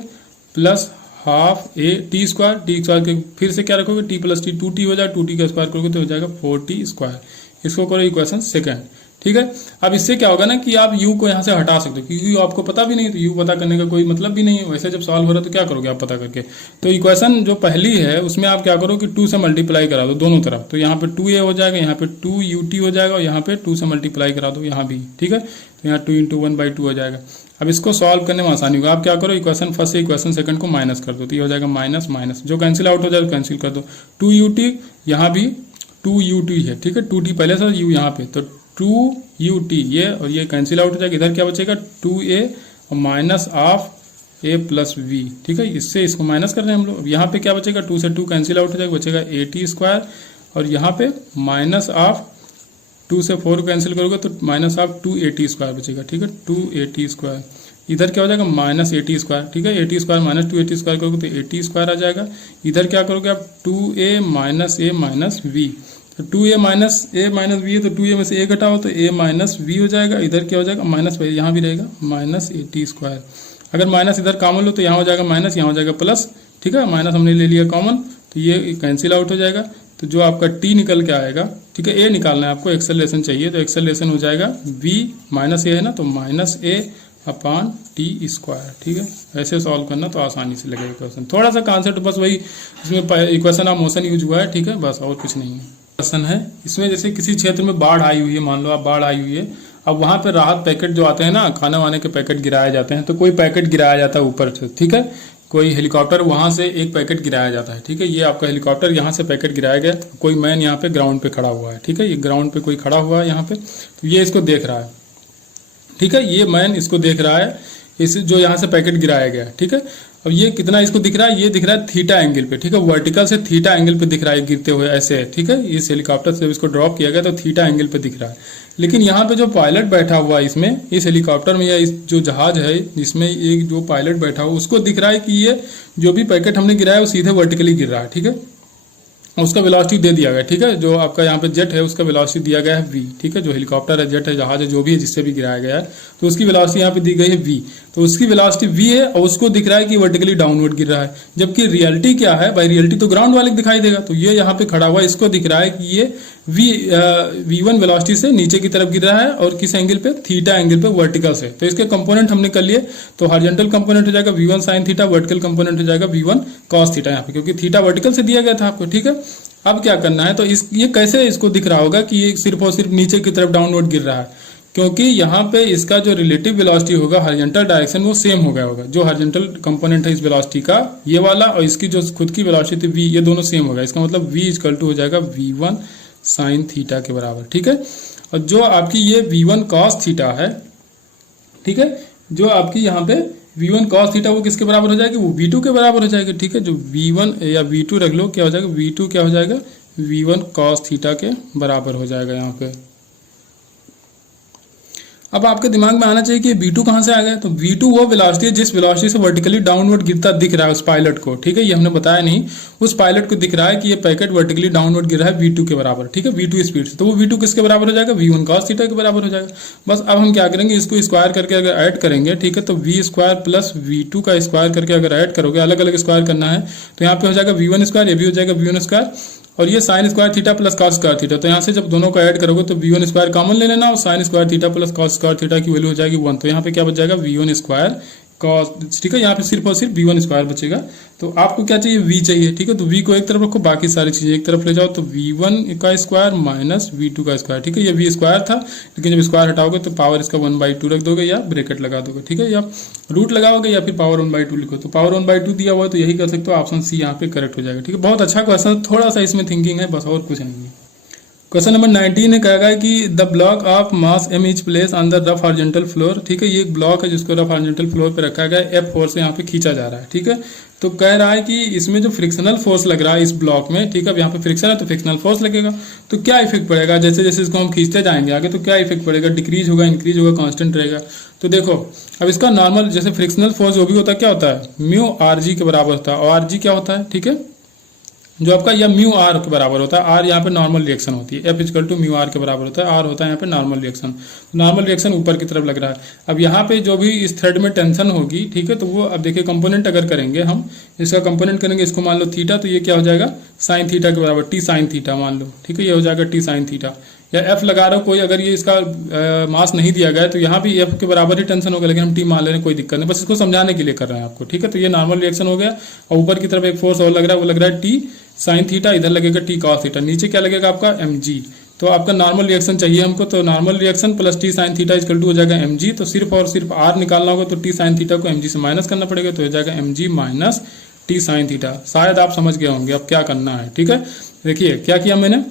plus half a t square, t square के फिर से क्या रखोगे टी प्लस टी, 2t हो जाएगा, 2t का स्क्वायर करोगे तो हो जाएगा 4t स्क्वायर। इसको करो इक्वेशन सेकंड, ठीक है। अब इससे क्या होगा ना कि आप u को यहाँ से हटा सकते हो, क्योंकि u आपको पता भी नहीं, तो u पता करने का कोई मतलब भी नहीं है। वैसे जब सॉल्व हो रहा है तो क्या करोगे आप पता करके, तो इक्वेशन जो पहली है उसमें आप क्या करो कि 2 से मल्टीप्लाई करा दो दोनों तरफ, तो यहाँ पे 2a हो जाएगा, यहाँ पे 2ut हो जाएगा, और यहाँ पे 2 से मल्टीप्लाई करा दो यहाँ भी, ठीक है। तो यहाँ 2 × 1/2 हो जाएगा। अब इसको सॉल्व करने में आसानी होगा, आप क्या करो इक्वेशन फर्स्ट से इक्वेशन सेकंड को माइनस कर दो, तो ये हो जाएगा माइनस माइनस, जो कैंसिल आउट हो जाएगा कैंसिल कर दो, 2ut, यहाँ भी 2ut है, ठीक है, 2t पहले से u यहाँ पे, तो 2ut ये और ये कैंसिल आउट हो जाएगा। इधर क्या बचेगा 2a और minus of a plus v, ठीक है। इससे इसको माइनस कर रहे हैं हम लोग। यहाँ पे क्या बचेगा 2 से 2 कैंसिल आउट हो जाएगा, बचेगा at स्क्वायर, और यहाँ पे माइनस ऑफ 2 से 4 कैंसिल करोगे तो माइनस ऑफ 2at स्क्वायर बचेगा, ठीक है, 2at स्क्वायर। इधर क्या हो जाएगा माइनस at स्क्वायर, ठीक है, at square minus 2at square करोगे तो at स्क्वायर आ जाएगा। इधर क्या करोगे आप 2a minus a minus v, तो 2a minus a minus v है, तो 2a में से a घटाओ तो a माइनस v हो जाएगा। इधर क्या हो जाएगा माइनस, यहाँ भी रहेगा माइनस at स्क्वायर। अगर माइनस इधर कॉमन लो तो यहाँ हो जाएगा माइनस, यहाँ हो जाएगा प्लस, ठीक है, माइनस हमने ले लिया कॉमन, तो ये कैंसिल आउट हो जाएगा। तो जो आपका t निकल के आएगा, ठीक है, a निकालना है आपको, एक्सेलरेशन चाहिए, तो एक्सेलरेशन हो जाएगा v माइनस a है ना, तो minus a upon T square, ठीक है। ऐसे सॉल्व करना तो आसानी से लगेगा क्वेश्चन। थोड़ा सा कॉन्सेप्ट बस वही, इसमें इक्वेशन ऑफ मोशन यूज हुआ है, ठीक है, बस और कुछ नहीं है। क्वेश्चन है इसमें, जैसे किसी क्षेत्र में बाढ़ आई हुई है, मान लो आप बाढ़ आई हुई है, अब वहां पे राहत पैकेट जो आते हैं ना, खाना वाने के पैकेट गिराए जाते हैं, तो कोई पैकेट गिराया जाता है ऊपर से, ठीक है, कोई हेलीकॉप्टर वहां से एक पैकेट गिराया जाता है, ठीक है। ये आपका हेलीकॉप्टर यहाँ से पैकेट गिराया गया, कोई मैन यहाँ पे ग्राउंड पे खड़ा हुआ है, ठीक है, ये ग्राउंड पे कोई खड़ा हुआ है यहाँ पे, तो ये इसको देख रहा है, ठीक है, ये मैन इसको देख रहा है, इस जो यहाँ से पैकेट गिराया गया, ठीक है। अब ये कितना इसको दिख रहा है, ये दिख रहा है थीटा एंगल पे, ठीक है, वर्टिकल से थीटा एंगल पे दिख रहा है गिरते हुए ऐसे, ठीक है। इस हेलीकॉप्टर से इसको ड्रॉप किया गया तो थीटा एंगल पे दिख रहा है। लेकिन यहाँ पे जो पायलट बैठा हुआ है इसमें, इस हेलीकॉप्टर में या इस जो जहाज है जिसमें एक जो पायलट बैठा हुआ, उसको दिख रहा है कि ये जो भी पैकेट हमने गिराया है वो सीधे वर्टिकली गिर रहा है, ठीक है। उसका वेलोसिटी दे दिया गया, ठीक है, जो आपका यहाँ पे जेट है उसका वेलोसिटी दिया गया है v, ठीक है, जो हेलीकॉप्टर है, जेट है, जहाज है, जो भी है जिससे भी गिराया गया है, तो उसकी वेलोसिटी यहाँ पे दी गई है v, तो उसकी वेलोसिटी v है और उसको दिख रहा है कि वर्टिकली डाउनवर्ड गिर रहा है। जबकि रियलिटी क्या है भाई, रियलिटी तो ग्राउंड वाले दिखाई देगा, तो ये यहाँ पे खड़ा हुआ इसको दिख रहा है कि ये v1 वेलोसिटी से नीचे की तरफ गिर रहा है, और किस एंगल पे, थीटा एंगल पे, वर्टिकल से। तो इसके कंपोनेंट हमने कर लिए, तो हॉरिजॉन्टल कंपोनेंट हो जाएगा v1 sin theta, vertical component हो जाएगा v1 cos थीटा यहाँ पे, क्योंकि थीटा वर्टिकल से दिया गया था आपको, ठीक है। अब क्या करना है, तो ये कैसे इसको दिख रहा होगा कि ये सिर्फ और सिर्फ नीचे की तरफ डाउनवर्ड गिर रहा है, क्योंकि यहाँ पे इसका जो रिलेटिव वेलोसिटी होगा हॉरिजॉन्टल डायरेक्शन वो सेम हो गया होगा, जो हॉरिजॉन्टल कंपोनेंट है इस वेलोसिटी का ये वाला, और इसकी जो खुद की वेलोसिटी थी v, ये दोनों सेम होगा। इसका मतलब v इक्वल टू हो जाएगा v1 sin थीटा के बराबर, ठीक है। और जो आपकी ये v1 cos थीटा है, ठीक है, जो आपकी यहाँ पे v1 cos थीटा वो किसके बराबर हो जाएगी, वो v2 के बराबर हो जाएगी, ठीक है। जो v1 या v2 रख लो, क्या हो जाएगा v2 क्या हो जाएगा v1 cos थीटा के बराबर हो जाएगा यहाँ पे। अब आपके दिमाग में आना चाहिए कि v2 कहाँ से आ गया, तो v2 वो वेलोसिटी है जिस वेलोसिटी से वर्टिकली डाउनवर्ड गिरता दिख रहा है उस पायलट को, ठीक है, ये हमने बताया नहीं, उस पायलट को दिख रहा है कि ये पैकेट वर्टिकली डाउनवर्ड गिर रहा है v2 के बराबर, ठीक है, v2 स्पीड से, तो वो v2 किसके बराबर हो जाएगा, v1 cos थीटा के बराबर हो जाएगा। बस अब हम क्या करेंगे, इसको स्क्वायर करके अगर ऐड करेंगे, ठीक है, तो v स्क्वायर प्लस v2 का स्क्वायर करके अगर ऐड करोगे, अलग अलग स्क्वायर करना है, तो यहाँ पे हो जाएगा v1 स्क्वायर, ये भी हो जाएगा v1 स्क्वायर, और ये sine square theta plus cos square theta, तो यहाँ से जब दोनों को ऐड करोगे तो v1 स्क्वायर कॉमन ले लेना, और sine square theta plus cos square theta की वैल्यू हो जाएगी 1, तो यहाँ पे क्या बच जाएगा v1 स्क्वायर कॉस, ठीक है, यहाँ पे सिर्फ और सिर्फ v1 स्क्वायर बचेगा। तो आपको क्या चाहिए, v चाहिए, ठीक है, तो v को एक तरफ रखो, बाकी सारी चीजें एक तरफ ले जाओ, तो v1 का स्क्वायर माइनस v2 का स्क्वायर, ठीक है, ये v स्क्वायर था, लेकिन जब स्क्वायर हटाओगे तो पावर इसका 1/2 रख दोगे या ब्रैकेट लगा दोगे, ठीक है, या रूट लगाओगे या फिर पावर 1/2 लिखो, तो पावर 1/2 दिया हुआ है तो यही कर सकते हो, ऑप्शन सी यहाँ पे करेक्ट हो जाएगा, ठीक है। बहुत अच्छा क्वेश्चन, थोड़ा सा इसमें थिंकिंग है, बस और कुछ नहीं है। क्वेश्चन नंबर 19 है, कहेगा कि the block of mass m is place on the rough horizontal floor. ठीक है, ये एक ब्लॉक है जिसको रफ हॉरिजॉन्टल फ्लोर पे रखा गया है, F फोर्स से यहाँ पे खींचा जा रहा है। ठीक है, तो कह रहा है कि इसमें जो फ्रिक्शनल फोर्स लग रहा है इस ब्लॉक में, ठीक है, अब यहाँ पे फ्रिक्शन है तो फ्रिक्शनल फोर्स लगेगा, तो क्या इफेक्ट पड़ेगा जैसे जैसे इसको हम खींचते जाएंगे आगे, तो क्या इफेक्ट पड़ेगा, डिक्रीज होगा, इंक्रीज होगा, कांस्टेंट रहेगा। तो देखो अब इसका नॉर्मल जैसे फ्रिक्शनल फोर्स जो भी होता है क्या होता है, म्यू आर जी के बराबर होता है, और आर जी क्या होता है, ठीक है, जो आपका यह म्यू आर के बराबर होता है, आर यहाँ पे नॉर्मल रिएक्शन होती है, F equal to mu R के बराबर होता है, आर होता है यहाँ पे नॉर्मल रिएक्शन। नॉर्मल रिएक्शन ऊपर की तरफ लग रहा है। अब यहाँ पे जो भी इस थ्रेड में टेंशन होगी, ठीक है, तो वो अब देखिए कंपोनेंट अगर करेंगे हम, इसका कंपोनेंट करेंगे, इसको मान लो थीटा, तो ये क्या हो जाएगा साइन थीटा के बराबर, टी साइन थीटा मान लो, ठीक है, ये हो जाएगा टी साइन थीटा। या एफ लगा रहे हो कोई, अगर ये इसका मास नहीं दिया गया है तो यहाँ भी एफ के बराबर ही टेंशन होगा, लेकिन हम टी मान ले रहे हैं, कोई दिक्कत नहीं, बस इसको समझाने के लिए कर रहे हैं आपको। ठीक है, तो ये नॉर्मल रिएक्शन हो गया, और ऊपर की तरफ एक फोर्स और लग रहा है, वो लग रहा है टी साइन थीटा, इधर लगेगा टी कॉस थीटा, नीचे क्या लगेगा आपका एम जी। तो आपका नॉर्मल रिएक्शन चाहिए हमको, तो normal reaction plus T sine theta equal to हो जाएगा एम जी। तो सिर्फ और सिर्फ आर निकालना होगा, तो टी साइन थीटा को एम जी से माइनस करना पड़ेगा, तो हो जाएगा m g minus T sine theta. शायद आप समझ गए होंगे अब क्या करना है। ठीक है, देखिए क्या किया मैंने,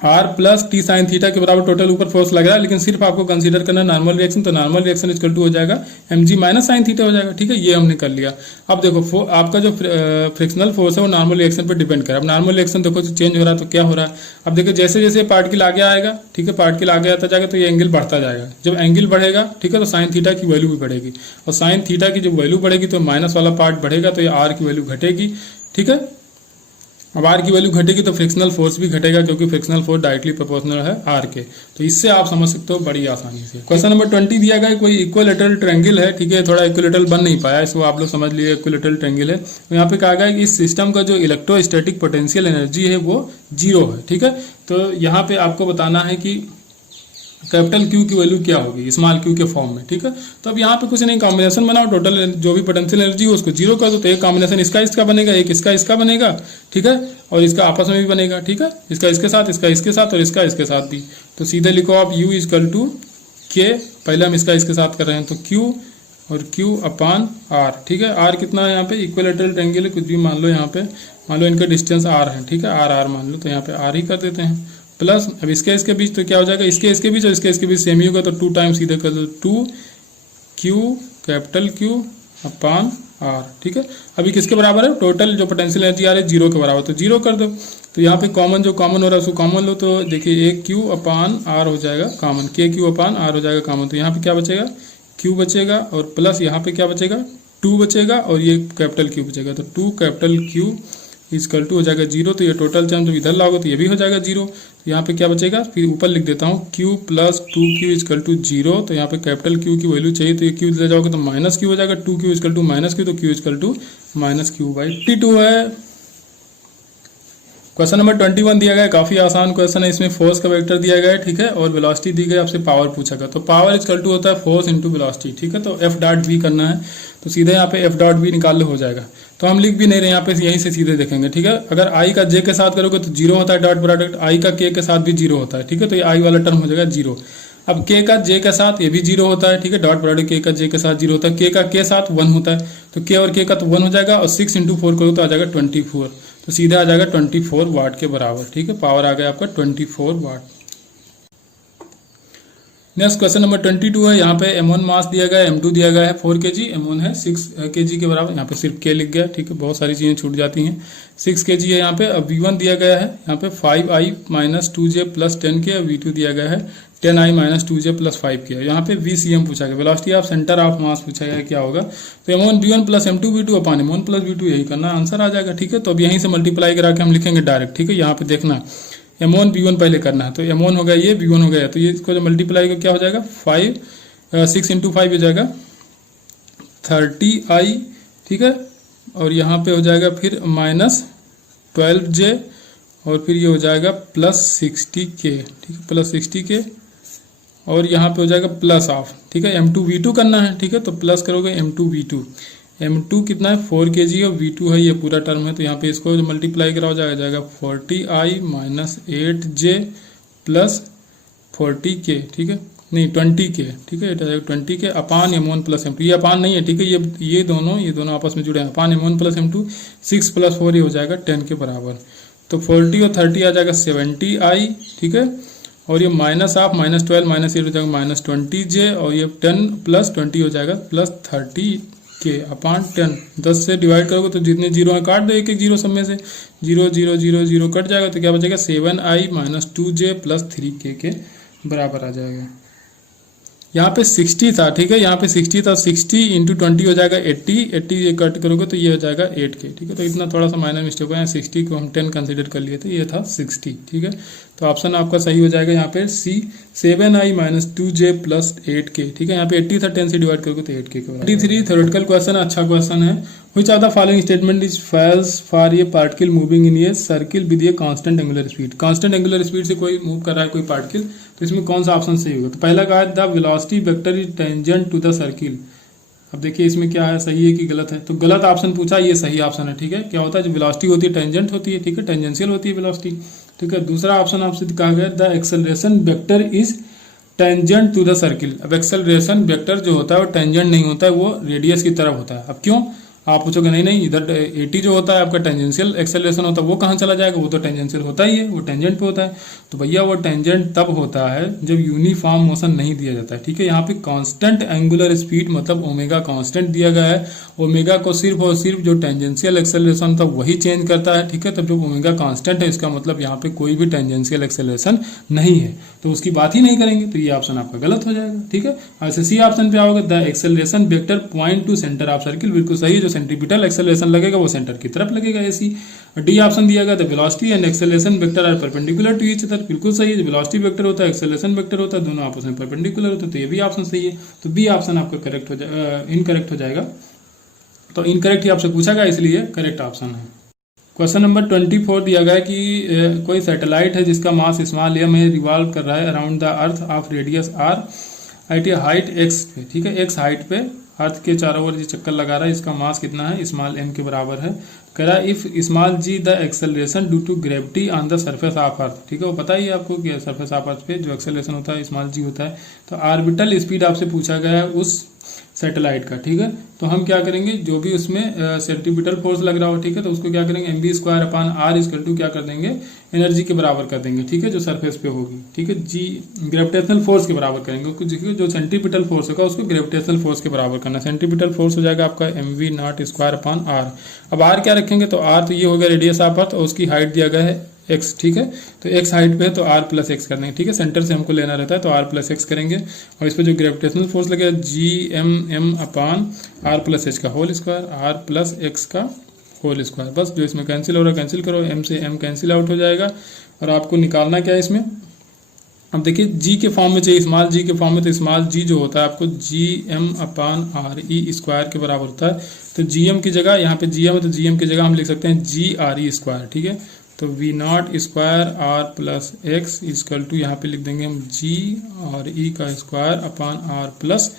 R plus T sine theta के बराबर टोटल ऊपर फोर्स लग रहा है, लेकिन सिर्फ आपको कंसीडर करना है नॉर्मल रिएक्शन, तो नॉर्मल रिएक्शन इक्वल टू हो जाएगा m g minus sine theta हो जाएगा। ठीक है, ये हमने कर लिया। अब देखो आपका जो फ्रिक्शनल फोर्स है वो नॉर्मल रिएक्शन पर डिपेंड करे। अब नॉर्मल रिएक्शन देखो चेंज हो रहा है, तो क्या हो रहा है, अब देखो जैसे जैसे पार्टिकल आगे आएगा, ठीक है, पार्टिकल आगे आता जाएगा तो ये एंगल बढ़ता जाएगा। जब एंगल बढ़ेगा, ठीक है, तो साइन थीटा की वैल्यू भी बढ़ेगी, और साइन थीटा की जब वैल्यू बढ़ेगी तो माइनस वाला पार्ट बढ़ेगा, तो ये आर की वैल्यू घटेगी। ठीक है, अब आर की वैल्यू घटेगी तो फ्रिक्शनल फोर्स भी घटेगा, क्योंकि फ्रिक्शनल फोर्स डायरेक्टली प्रोपोर्शनल है आर के। तो इससे आप समझ सकते हो बड़ी आसानी से। क्वेश्चन नंबर 20 दिया गया है, कोई इक्विलेटरल ट्रायंगल है, ठीक है, थोड़ा इक्विलेटरल बन नहीं पाया, इसको आप लोग समझ लिए इक्विलेटरल ट्रायंगल है। तो यहाँ पे कहा गया है कि इस सिस्टम का जो इलेक्ट्रोस्टैटिक पोटेंशियल एनर्जी है वो 0 है। ठीक है, तो यहाँ पे आपको बताना है कि कैपिटल क्यू की वैल्यू क्या होगी स्मॉल क्यू के फॉर्म में। ठीक है, तो अब यहाँ पे कुछ नहीं, कॉम्बिनेशन बनाओ, टोटल जो भी पोटेंशियल एनर्जी हो उसको 0 कर दो, तो एक कॉम्बिनेशन इसका इसका बनेगा, एक इसका इसका बनेगा। ठीक है, और इसका आपस में भी बनेगा। ठीक है, इसका इसके साथ, इसका इसके साथ, और इसका इसके साथ भी। तो सीधे लिखो आप यू इक्वल टू के, पहले हम इसका इसके साथ कर रहे हैं, तो क्यू और क्यू अपान आर। ठीक है, आर कितना है यहाँ पे, इक्विलेटरल ट्रायंगल है, कुछ भी मान लो, यहाँ पे मान लो इनका डिस्टेंस आर है। ठीक है, आर आर मान लो, तो यहाँ पे आर ही कर देते हैं, प्लस अब इसके इसके बीच तो क्या हो जाएगा, इसके इसके बीच और इसके बीच सेम ही होगा, तो 2 टाइम्स सीधे कर दो, 2 q capital Q upon R. ठीक है, अभी किसके बराबर है, टोटल जो पोटेंशियल एनर्जी आ रही है 0 के बराबर, तो 0 कर दो। तो यहाँ पे कॉमन जो कॉमन हो रहा है उसको कॉमन लो, तो देखिए एक क्यू अपान आर हो जाएगा कॉमन, के क्यू अपान आर हो जाएगा कॉमन, तो यहाँ पे क्या बचेगा, क्यू बचेगा, और प्लस यहाँ पे क्या बचेगा, 2 बचेगा, और ये कैपिटल क्यू बचेगा, तो 2 कैपिटल क्यू इक्वल टू हो जाएगा 0। तो ये टोटल टर्म जब इधर लाओगे तो ये भी हो जाएगा 0। तो यहाँ पे क्या बचेगा, फिर ऊपर लिख देता हूँ q plus 2q equal to 0। तो यहाँ पे कैपिटल q की वैल्यू चाहिए, तो ये q ले जाओगे तो माइनस q हो जाएगा, 2q equal to minus q, तो q equal to minus q/t2 है। क्वेश्चन नंबर 21 दिया गया है, काफी आसान क्वेश्चन है। इसमें फोर्स का वेक्टर दिया गया है, ठीक है, और वेलोसिटी दी गई, आपसे पावर पूछा गया। तो पावर इक्वल टू होता है फोर्स इंटू वेलोसिटी। ठीक है, तो एफ डॉट वी करना है, तो सीधे यहाँ पे एफ डॉट वी निकाल लो, हो जाएगा। तो हम लिख भी नहीं रहे यहाँ पे, यहीं से सीधे देखेंगे। ठीक है, अगर आई का जे के साथ करोगे तो 0 होता है डॉट प्रोडक्ट, आई का के साथ भी 0 होता है। ठीक है, तो ये आई वाला टर्म हो जाएगा 0। अब के का जे के साथ ये भी 0 होता है। ठीक है, डॉट प्रोडक्ट के का जे के साथ 0 होता है, के का के साथ 1 होता है, तो के और के का तो 1 हो जाएगा, और 6 इंटू 4 करो तो आ जाएगा 24, तो सीधा आ जाएगा 24 वाट के बराबर। ठीक है, पावर आ गया आपका 24 वाट। नेक्स्ट क्वेश्चन नंबर 22 है, यहाँ पे M1 मास दिया गया है, M2 दिया गया है 4 kg, M1 है 6 kg के बराबर, यहाँ पे सिर्फ K लिख गया। ठीक है, बहुत सारी चीज़ें छूट जाती हैं। 6 kg है यहाँ पे। अब V1 दिया गया है यहाँ पे 5i minus 2j plus 10k, और V2 दिया गया है 10i minus 2j plus 5k। यहाँ पे VCM पूछा गया, वेलोसिटी ऑफ सेंटर ऑफ मास पूछा गया, क्या होगा, तो M1 V1 plus M2 V2 अपान M1 प्लस V2, यही करना, आंसर आ जाएगा। ठीक है, तो अब यहीं से मल्टीप्लाई करा के हम लिखेंगे डायरेक्ट। ठीक है, यहाँ पे देखना M1 V1 पहले करना है, तो M1 हो गया ये, V1 हो गया, तो ये इसको जो मल्टीप्लाई का क्या हो जाएगा, 6 इंटू 5 हो जाएगा 30i। ठीक है, और यहाँ पे हो जाएगा फिर माइनस 12j, और फिर ये हो जाएगा प्लस 60k। ठीक है, प्लस 60k, और यहाँ पे हो जाएगा प्लस ऑफ। ठीक है, M2 V2 करना है। ठीक है, तो प्लस करोगे M2 V2, M2 कितना है 4 kg, और V2 है ये पूरा टर्म है, तो यहाँ पे इसको मल्टीप्लाई करा हो जाएगा 40i minus 8j plus 40k। ठीक है, नहीं 20k। ठीक है, 20k अपान M1 प्लस M2, ये अपान नहीं है। ठीक है, ये दोनों आपस में जुड़े हैं, अपान M1 प्लस M2, 6 प्लस 4 ये हो जाएगा 10 के बराबर। तो 40 और 30 आ जाएगा 70i, ठीक है। और ये माइनस ऑफ -12 -8 हो जाएगा -20j, और ये 10 + 20 हो जाएगा +30k/10। 10 से डिवाइड करोगे तो जितने जीरो हैं काट दो, एक एक जीरो सब में से 0 0 0 0 कट जाएगा, तो क्या बचेगा 7i - 2j + 3k के बराबर आ जाएगा। यहाँ पे 60 था, ठीक है, यहाँ पे 60 था, 60 × 20 हो जाएगा 80, 80 ये कट करोगे तो ये हो जाएगा 8k, ठीक है। तो इतना थोड़ा सा माइनर मिस्टेक हुआ है, 60 को हम 10 कंसीडर कर लिए थे, ये था 60, ठीक है। तो ऑप्शन आपका सही हो जाएगा यहाँ पे सी, 7i - 2j + 8k, ठीक है। यहाँ पे 80 था, 10 से डिवाइड करोगे तो 8k के बराबर। 23 थ्योरेटिकल क्वेश्चन, अच्छा क्वेश्चन है। Which of the following statement is false for a particle moving in a circle with a constant angular speed? Constant angular speed से कोई मूव कर रहा है कोई पार्टिकल, तो इसमें कौन सा ऑप्शन सही होगा? तो पहला कहा है the velocity vector is tangent to the circle. अब देखिए इसमें क्या है, सही है कि गलत है? तो गलत ऑप्शन पूछा, ये सही ऑप्शन है, ठीक है। क्या होता है, जो वेलोसिटी होती है टेंजेंट होती है, ठीक है, टेंजेंशियल होती है वेलोसिटी, ठीक है। दूसरा ऑप्शन आपसे कहा गया the acceleration vector is tangent to the circle. अब एक्सेलरेशन वेक्टर जो होता है वो टेंजेंट नहीं होता है, वो रेडियस की तरफ होता है। अब क्यों आप पूछोगे, नहीं इधर 80 जो होता है आपका टेंजेंशियल एक्सेलरेशन होता है, वो कहाँ चला जाएगा, वो तो टेंजेंशियल होता ही है, वो टेंजेंट पे होता है। तो भैया वो टेंजेंट तब होता है जब यूनिफॉर्म मोशन नहीं दिया जाता है, ठीक है। यहाँ पे कांस्टेंट एंगुलर स्पीड मतलब ओमेगा कांस्टेंट दिया गया है, ओमेगा को सिर्फ और सिर्फ जो टेंजेंशियल एक्सेलरेशन था वही चेंज करता है, ठीक है। तब जब ओमेगा कांस्टेंट है इसका मतलब यहाँ पे कोई भी टेंजेंशियल एक्सेलरेशन नहीं है, तो उसकी बात ही नहीं करेंगे, तो ये ऑप्शन आपका गलत हो जाएगा, ठीक है। ऐसे सी ऑप्शन पे आओगे the acceleration vector point two centre of circle, बिल्कुल सही है। जो सेंट्रीपिटल एक्सेलरेशन लगेगा वो सेंटर की तरफ लगेगा, ऐसी। डी ऑप्शन दिया गया the velocity and acceleration vector are perpendicular to each other, बिल्कुल सही है। जो वेलोसिटी वेक्टर होता है एक्सेलरेशन वेक्टर होता है, दोनों आपस में परपेंडिकुलर होते हैं, तो ये भी ऑप्शन सही है। तो बी ऑप्शन आपका करेक्ट हो जाएगा, इनकरेक्ट हो जाएगा। तो इनकरेक्ट ही आपसे पूछा गया, इसलिए करेक्ट ऑप्शन है। क्वेश्चन नंबर 24 दिया गया कि कोई सैटेलाइट है जिसका मास स्मॉल m में रिवॉल्व कर रहा है around the earth of radius r at a height x पे, ठीक है, x हाइट पे अर्थ के चारों ओर जो चक्कर लगा रहा है, इसका मास कितना है, स्मॉल m के बराबर है। कह रहा है if small g the acceleration due to gravity on the surface of earth, ठीक है, वो पता ही है आपको कि सरफेस ऑफ अर्थ पे जो एक्सेलरेशन होता है स्मॉल g होता है। तो ऑर्बिटल स्पीड आपसे पूछा गया है उस सैटेलाइट का, ठीक है। तो हम क्या करेंगे, जो भी उसमें सेंट्रीपिटल फोर्स लग रहा हो, ठीक है, तो उसको क्या करेंगे mv² / r क्या कर देंगे, एनर्जी के बराबर कर देंगे, ठीक है, जो सरफेस पे होगी, ठीक है। जी ग्रेविटेशनल फोर्स के बराबर करेंगे, जो सेंट्रीपिटल फोर्स होगा उसको ग्रेविटेशनल फोर्स के बराबर करना। सेंट्रीपिटल फोर्स हो जाएगा आपका mv02² / r। अब r क्या रखेंगे, तो r तो ये हो गया रेडियस ऑफ अर्थ, और उसकी हाइट दिया गया है x, ठीक है। तो x हाइट पे है तो r + x कर देंगे, ठीक है, सेंटर से हमको लेना रहता है तो r + x करेंगे। और इस पर जो ग्रेविटेशनल फोर्स लगेगा Gmm/r + h का होल स्क्वायर, r + x का होल स्क्वायर। बस जो इसमें कैंसिल हो रहा है कैंसिल करो, m से m कैंसिल आउट हो जाएगा। और आपको निकालना क्या है इसमें, अब देखिए g के फॉर्म में चाहिए, स्मॉल g के फॉर्म में, तो स्मॉल g जो होता है आपको Gm/re² के बराबर होता है। तो gm की जगह, यहाँ पे gm है तो gm की जगह हम लिख सकते हैं Gre², ठीक है। तो v0² r + x = यहाँ पे लिख देंगे हम Gre² r +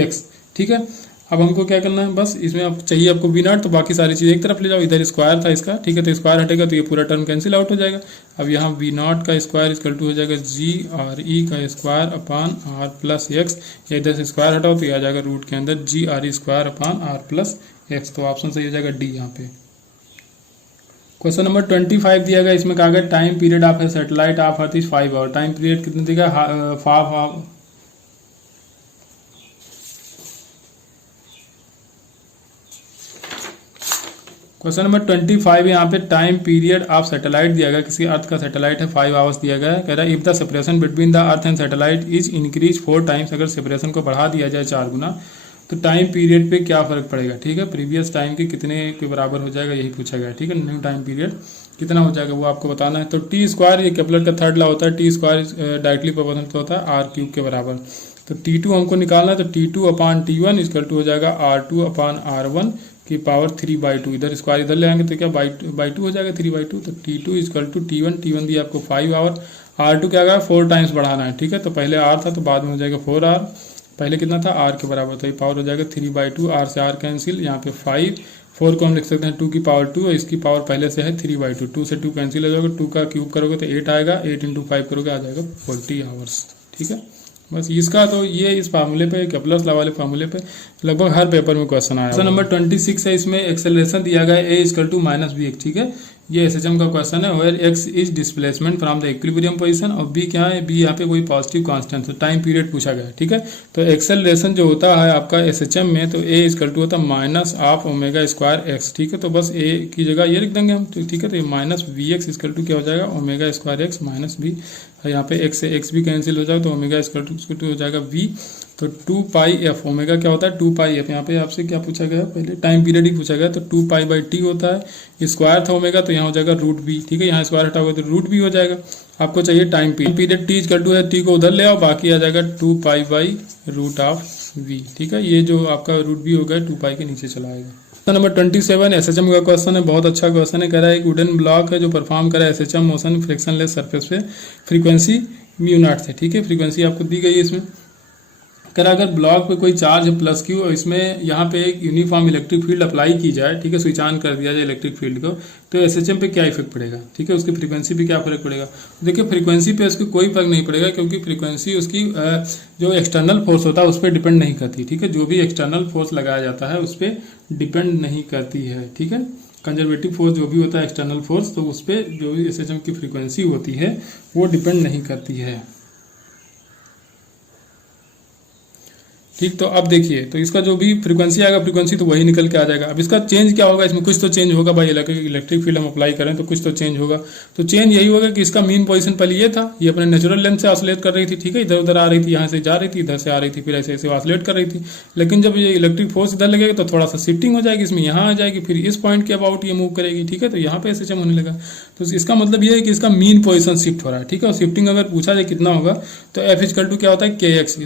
x, ठीक है। अब हमको क्या करना है, बस इसमें अब चाहिए आपको v0, तो बाकी सारी चीज़ एक तरफ ले जाओ, इधर स्क्वायर था इसका, ठीक है, तो स्क्वायर हटेगा तो ये पूरा टर्म कैंसिल आउट हो जाएगा। अब यहाँ v0² = हो जाएगा Gre² r + x, या इधर से स्क्वायर हटाओ तो ये आ जाएगा रूट के अंदर Gre² r + x। तो ऑप्शन सही हो जाएगा डी यहाँ पे। क्वेश्चन नंबर 25 दिया गया, इसमें कहा गया time period of a satellite of earth is 5 hour. Time period कितने देगा, 5 आवर। क्वेश्चन नंबर 25 यहाँ पे टाइम पीरियड ऑफ सैटेलाइट दिया गया, किसी अर्थ का सैटेलाइट है, 5 आवर्स दिया गया है। कह रहा है if the separation between the earth and satellite is increase 4 times, अगर सेपरेशन को बढ़ा दिया जाए 4 गुना, तो टाइम पीरियड पे क्या फर्क पड़ेगा, ठीक है। प्रीवियस टाइम के कितने के बराबर हो जाएगा, यही पूछा गया, ठीक है। न्यू टाइम पीरियड कितना हो जाएगा वो आपको बताना है। तो t², ये केपलर का थर्ड लॉ होता है, t² डायरेक्टली प्रोपोर्शनल होता है r³ के बराबर। तो t2 हमको निकालना है, तो t2/t1 = हो जाएगा r2/r1 की पावर 3/2। इधर स्क्वायर इधर ले आएंगे तो क्या बाई 2 हो जाएगा, 3/2। तो t2 = t1 दिया आपको 5 आवर, r2 क्या होगा 4 टाइम्स बढ़ाना है, ठीक है। तो पहले r था तो बाद में हो जाएगा 4r, पहले कितना था r के बराबर, तो ये पावर हो जाएगा 3/2, r से r कैंसिल, यहाँ पे 5, 4 को हम लिख सकते हैं 2 की पावर 2, और इसकी पावर पहले से है 3/2, 2 से 2 कैंसिल हो जाएगा, 2 का क्यूब करोगे तो 8 आएगा, 8 × 5 करोगे आ जाएगा 40 आवर्स, ठीक है। बस इसका तो ये इस फार्मूले पे, केपलर्स लॉ वाले फार्मूले पे लगभग हर पेपर में क्वेश्चन आया। क्वेश्चन नंबर 26 है, इसमें एक्सेलरेशन दिया गया a = -bx, ठीक है। ये एसएचएम का क्वेश्चन है। Where x is displacement from the equilibrium position और बी क्या है, बी यहाँ पे कोई पॉजिटिव कांस्टेंट, तो टाइम पीरियड पूछा गया, ठीक है। तो एक्सेलरेशन जो होता है आपका एसएचएम में, तो ए इक्वल टू होता है minus of omega square x, ठीक है। तो बस ए की जगह ये लिख देंगे हम, तो ठीक है। तो ये minus v x equal to क्या हो जाएगा, omega square x minus b, यहाँ पे एक्स से एक्स भी कैंसिल हो जाएगा, तो ओमेगा इक्वल टू हो जाएगा वी। तो 2 पाई एफ, ओमेगा क्या होता है 2 पाई एफ, यहाँ पे आपसे क्या पूछा गया, पहले टाइम पीरियड ही पूछा गया, तो 2 पाई बाई टी होता है, स्क्वायर था ओमेगा तो यहाँ हो जाएगा रूट बी, ठीक है। यहाँ स्क्वायर हटाओगे तो रूट बी हो जाएगा। आपको चाहिए time period, T equal to है, टी को उधर ले आओ, बाकी आ जाएगा 2 pi by root of v, ठीक है। ये जो आपका रूट बी होगा 2 पाई के नीचे चला आएगा। नंबर 27 एसएचएम का क्वेश्चन है, बहुत अच्छा क्वेश्चन है। कह रहा है एक वुडन ब्लॉक है जो परफॉर्म करा एसएचएम मोशन फ्रिक्शनलेस सरफेस पे, फ्रीक्वेंसी म्यू नॉट से, ठीक है। फ्रीक्वेंसी आपको दी गई है इसमें। कह रहा अगर ब्लॉक पे कोई चार्ज है प्लस क्यू और इसमें यहाँ पे एक यूनिफॉर्म इलेक्ट्रिक फील्ड अप्लाई की जाए, ठीक है, स्विच ऑन कर दिया जाए इलेक्ट्रिक फील्ड को, तो एसएचएम पे क्या इफेक्ट पड़ेगा, ठीक है, उसकी फ्रीक्वेंसी पे क्या फर्क पड़ेगा। देखिए फ्रीक्वेंसी पे उसकी कोई फर्क नहीं पड़ेगा, क्योंकि फ्रीक्वेंसी उसकी जो एक्सटर्नल फोर्स होता है उस पर डिपेंड नहीं करती, ठीक है। जो भी एक्सटर्नल फोर्स लगाया जाता है उस पर डिपेंड नहीं करती है, ठीक है। कंजर्वेटिव फोर्स जो भी होता है एक्सटर्नल फोर्स, तो उस पर जो भी एसएचएम की फ्रीक्वेंसी होती है वो डिपेंड नहीं करती है, ठीक। तो अब देखिए, तो इसका जो भी फ्रीक्वेंसी आएगा, फ्रीक्वेंसी तो वही निकल के आ जाएगा। अब इसका चेंज क्या होगा, इसमें कुछ तो चेंज होगा भाई, इलेक्ट्रिक फील्ड हम अप्लाई करें तो कुछ तो चेंज होगा। तो चेंज यही होगा कि इसका मीन पोजीशन पहले ये था, ये अपने नेचुरल लेंथ से ऑसिलेट कर रही थी, ठीक है, इधर उधर आ रही थी, यहाँ से जा रही थी, इधर से आ रही थी, फिर ऐसे ऐसे ऑसिलेट कर रही थी। लेकिन जब ये इलेक्ट्रिक फोर्स इधर लगेगा तो थोड़ा सा शिफ्टिंग हो जाएगी, इसमें यहाँ आ जाएगी, फिर इस पॉइंट के अबाउट ये मूव करेगी, ठीक है। तो यहाँ पे एसएचएम होने लगा। तो इसका मतलब ये है कि इसका मीन पोजीशन शिफ्ट हो रहा है, ठीक है। और शिफ्टिंग अगर पूछा जाए कितना होगा, तो एफ इक्वल टू क्या होता है के एक्स,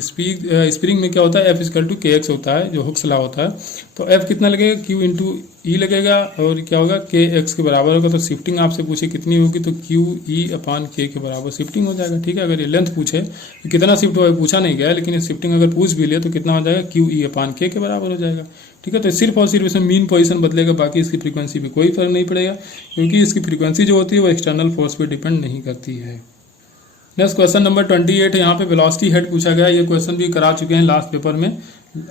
स्प्रिंग में क्या होता है एफ इक्वल टू के एक्स होता है, जो हुक्स लॉ होता है। तो एफ कितना लगेगा, क्यू इंटू ई लगेगा, और क्या होगा के एक्स के बराबर होगा। तो शिफ्टिंग आपसे पूछे कितनी होगी, तो क्यू ई अपान के बराबर शिफ्टिंग हो जाएगा, ठीक है। अगर ये लेंथ पूछे तो कितना शिफ्ट हुआ पूछा नहीं गया, लेकिन ये शिफ्टिंग अगर पूछ भी लिया तो कितना हो जाएगा, क्यू ई अपान के बराबर हो जाएगा, ठीक है। तो सिर्फ और सिर्फ इसमें मीन पोजीशन बदलेगा, बाकी इसकी फ्रीक्वेंसी पे कोई फर्क नहीं पड़ेगा, क्योंकि इसकी फ्रीक्वेंसी जो होती है वो एक्सटर्नल फोर्स पे डिपेंड नहीं करती है। नेक्स्ट क्वेश्चन नंबर 28 है, यहाँ पे वेलोसिटी हेड पूछा गया। ये क्वेश्चन भी करा चुके हैं लास्ट पेपर में।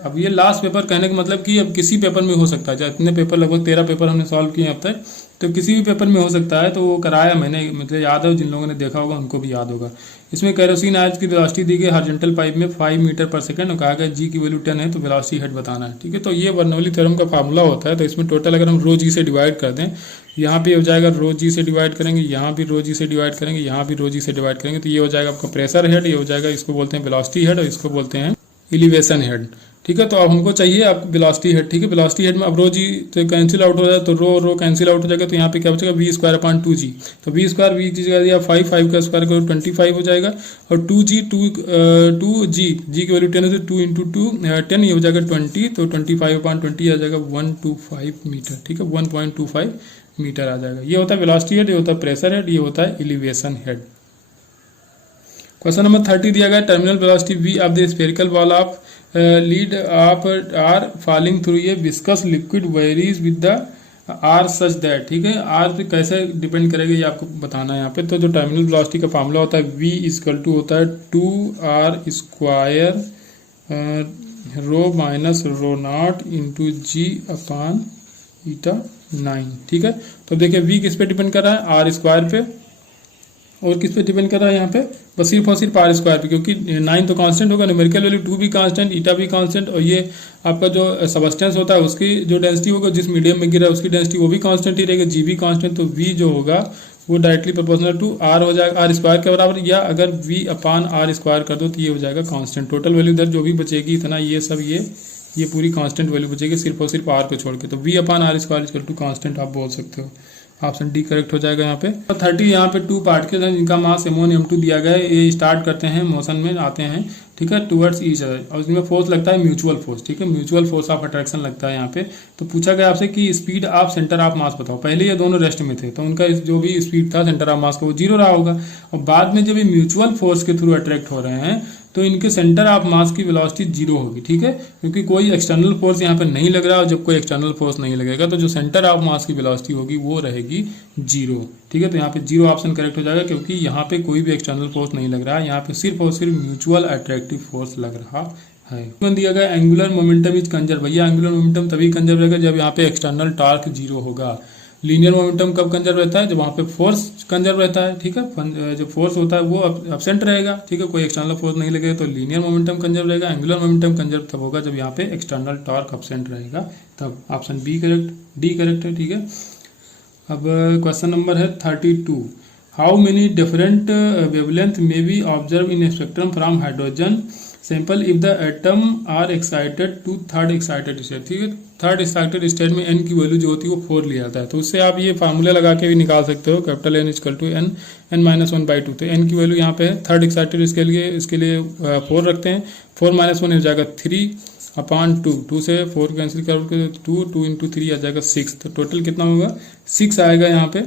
अब ये लास्ट पेपर कहने का मतलब कि अब किसी पेपर में हो सकता है, इतने पेपर लगभग 13 पेपर हमने सॉल्व किए अब तक, तो किसी भी पेपर में हो सकता है। तो वो कराया मैंने, मतलब याद है, जिन लोगों ने देखा होगा उनको भी याद होगा। इसमें केरोसिन आयत की वेलोसिटी दी गई हॉरिजॉन्टल पाइप में 5 मीटर पर सेकंड, और कहा गया जी की वैल्यू 10 है, तो वेलोसिटी हेड बताना है, ठीक है। तो ये बर्नौली थ्योरम का फार्मूला होता है। तो इसमें टोटल अगर हम रो जी से डिवाइड कर दें, यहाँ पे हो जाएगा रो जी से डिवाइड करेंगे, यहाँ भी रो जी से डिवाइड करेंगे, यहाँ भी रो जी से डिवाइड करेंगे, तो ये हो जाएगा आपका प्रेशर हेड, ये हो जाएगा, इसको बोलते हैं वेलोसिटी हेड, और इसको बोलते हैं एलिवेशन हेड, ठीक है। तो अब हमको चाहिए आप वेलोसिटी हेड, ठीक है। वेलोसिटी हेड में अब रो जी तो कैंसिल आउट हो जाए, तो रो कैंसिल आउट हो जाएगा, तो यहाँ पे क्या बचेगा वी स्क्वायर अपान 2g। तो वी स्क्वायर वी की जगह दिया 5 का स्क्वायर करो 25 हो जाएगा, और 2g जी की वैल्यू 10 है, तो 2 इंटू 2 10, ये हो जाएगा 20, तो 25 अपान 20 आ जाएगा 125 मीटर, ठीक है, 1.25 मीटर आ जाएगा। ये होता है वेलोसिटी हेड, ये होता है प्रेशर हेड, ये होता है एलिवेशन हेड। क्वेश्चन नंबर 30 दिया गया, terminal velocity v of the spherical ball of lead of R falling through a viscous liquid varies with the R such that, ठीक है। आर पे कैसे डिपेंड करेगा ये आपको बताना है यहाँ पे। तो जो टर्मिनल वेलोसिटी का फार्मूला होता है v इक्वल टू होता है 2r square rho minus rho not into G upon eta 9, ठीक है। तो देखिए v किस पे डिपेंड कर रहा है, आर स्क्वायर पे, और किस पे डिपेंड कर रहा है यहाँ पे, बस सिर्फ और सिर्फ आर स्क्वायर पे, क्योंकि 9 तो कांस्टेंट होगा, न्यूमेरिकल वैल्यू 2 भी कांस्टेंट, ईटा भी कांस्टेंट, और ये आपका जो सबस्टेंस होता है उसकी जो डेंसिटी होगा, जिस मीडियम में गिरा है उसकी डेंसिटी वो भी कांस्टेंट ही रहेगी, जी भी कांस्टेंट। तो वी जो होगा वो डायरेक्टली प्रोपोर्शनल टू आर हो जाएगा, आर स्क्वायर के बराबर, या अगर वी अपान आर स्क्वायर कर दो तो ये हो जाएगा कांस्टेंट। टोटल वैल्यू इधर जो भी बचेगी इतना, ये सब ये पूरी कांस्टेंट वैल्यू बचेगी सिर्फ और सिर्फ आर को छोड़ के। तो v upon R square equal to constant आप बोल सकते हो। ऑप्शन डी करेक्ट हो जाएगा यहाँ पे। 30 यहाँ पे 2 पार्टिकल्स हैं जिनका मास m1 m2 दिया गया है। ये स्टार्ट करते हैं, मोशन में आते हैं, ठीक है, टुवर्ड्स ईच अदर, और इसमें फोर्स लगता है म्यूचुअल फोर्स, ठीक है, म्यूचुअल फोर्स ऑफ अट्रैक्शन लगता है यहाँ पे। तो पूछा गया आपसे कि स्पीड ऑफ सेंटर ऑफ मास बताओ। पहले ये दोनों रेस्ट में थे तो उनका जो भी स्पीड था सेंटर ऑफ मास का वो 0 रहा होगा, और बाद में जब ये म्यूचुअल फोर्स के थ्रू अट्रैक्ट हो रहे हैं तो इनके सेंटर ऑफ मास की वेलोसिटी 0 होगी, ठीक है, क्योंकि कोई एक्सटर्नल फोर्स यहाँ पे नहीं लग रहा है, और जब कोई एक्सटर्नल फोर्स नहीं लगेगा तो जो सेंटर ऑफ मास की वेलोसिटी होगी वो रहेगी 0, ठीक है। तो यहाँ पे 0 ऑप्शन करेक्ट हो जाएगा, क्योंकि यहाँ पे कोई भी एक्सटर्नल फोर्स नहीं लग रहा है, यहाँ पे सिर्फ और सिर्फ म्यूचुअल अट्रैक्टिव फोर्स लग रहा है। दिया गया एंगुलर मोमेंटम इज कंजर्व। भैया एंगुलर मोमेंटम तभी कंजर्व रहेगा जब यहाँ पे एक्सटर्नल टॉर्क 0 होगा। लीनियर मोमेंटम कब कंजर्व रहता है, जब वहाँ पे फोर्स कंजर्व रहता है, ठीक है। जो फोर्स होता है वो एब्सेंट रहेगा, ठीक है, कोई एक्सटर्नल फोर्स नहीं लगेगा, तो लीनियर मोमेंटम कंजर्व रहेगा। एंगुलर मोमेंटम कंजर्व तब होगा जब यहाँ पे एक्सटर्नल टॉर्क एब्सेंट रहेगा, तब option B correct, D correct है, ठीक है। अब क्वेश्चन नंबर है 32। How many different wavelength may be observe in spectrum from hydrogen sample if the atom are excited to third excited state, ठीक है। Third excited state में n की value जो होती है वो 4 लिया जाता है, तो उससे आप ये फार्मूला लगा के भी निकाल सकते हो, capital N equal to n n minus 1/2। तो एन की वैल्यू यहाँ पे है थर्ड एक्साइटेड, इसके लिए 4 रखते हैं। 4 - 1 हो जाएगा 3/2, 2 से 4 कैंसिल करोगे 2 इंटू 3 आ जाएगा 6, तो टोटल कितना होगा 6 आएगा। यहाँ पे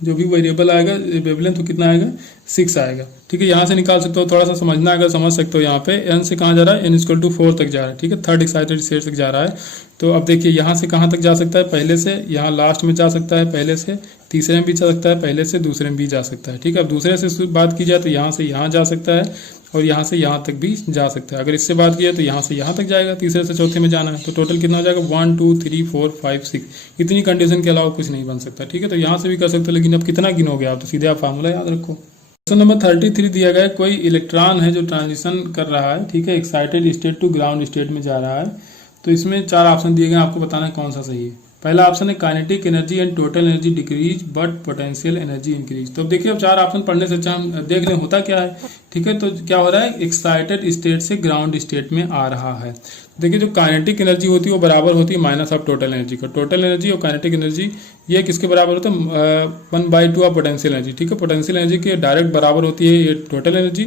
जो भी वेरिएबल आएगा वेवलेंथ तो कितना आएगा 6 आएगा, ठीक है। यहाँ से निकाल सकते हो, थोड़ा सा समझना अगर समझ सकते हो। यहाँ पे एन से कहाँ जा रहा है, एन इक्वल टू 4 तक जा रहा है, ठीक है, थर्ड एक्साइटेड स्टेट तक जा रहा है। तो अब देखिए यहाँ से कहाँ तक जा सकता है, पहले से यहाँ लास्ट में जा सकता है, पहले से तीसरे में भी जा सकता है, पहले से दूसरे में भी जा सकता है, ठीक है। अब दूसरे से बात की जाए तो यहाँ से यहाँ जा सकता है और यहाँ से यहाँ तक भी जा सकता है। अगर इससे बात की जाए तो यहाँ से यहाँ तक जाएगा, तीसरे से चौथे में जाना है, तो टोटल कितना हो जाएगा 1 2 3 4 5 6। इतनी कंडीशन के अलावा कुछ नहीं बन सकता, ठीक है। तो यहाँ से भी कर सकते हो, लेकिन अब कितना गिनोगे आप, तो सीधे आप फार्मूला याद रखो। क्वेश्चन नंबर 33 दिया गया है, कोई इलेक्ट्रॉन है जो ट्रांजिशन कर रहा है, ठीक है, excited state to ground state में जा रहा है। तो इसमें 4 ऑप्शन दिए गए, आपको बताना है कौन सा सही है। पहला ऑप्शन है kinetic energy and total energy decrease but potential energy increase. तो अब देखिए, अब 4 ऑप्शन पढ़ने से अच्छा हम देख लें होता क्या है, ठीक है। तो क्या हो रहा है, एक्साइटेड स्टेट से ग्राउंड स्टेट में आ रहा है। देखिए जो काइनेटिक एनर्जी होती है वो बराबर होती है माइनस ऑफ टोटल एनर्जी का। टोटल एनर्जी और काइनेटिक एनर्जी ये किसके बराबर होता है, 1/2 ऑफ पोटेंशियल एनर्जी, ठीक है। पोटेंशियल एनर्जी के डायरेक्ट बराबर होती है ये टोटल एनर्जी,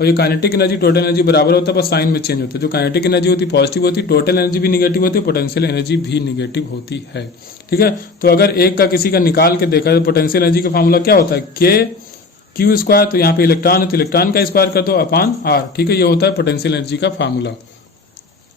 और ये काइनेटिक एनर्जी टोटल एनर्जी बराबर होता है, बस साइन में चेंज होता है। जो काइनेटिक एनर्जी होती है पॉजिटिव होती है, टोटल एनर्जी भी निगेटिव होती है, पोटेंशियल एनर्जी भी निगेटिव होती है, ठीक है। तो अगर एक का किसी का निकाल के देखा तो पोटेंशियल एनर्जी का फॉर्मूला क्या होता है, Q²। तो यहाँ पे इलेक्ट्रॉन है तो इलेक्ट्रॉन का स्क्वायर कर दो अपॉन R, ठीक है। ये होता है पोटेंशियल एनर्जी का फॉर्मूला।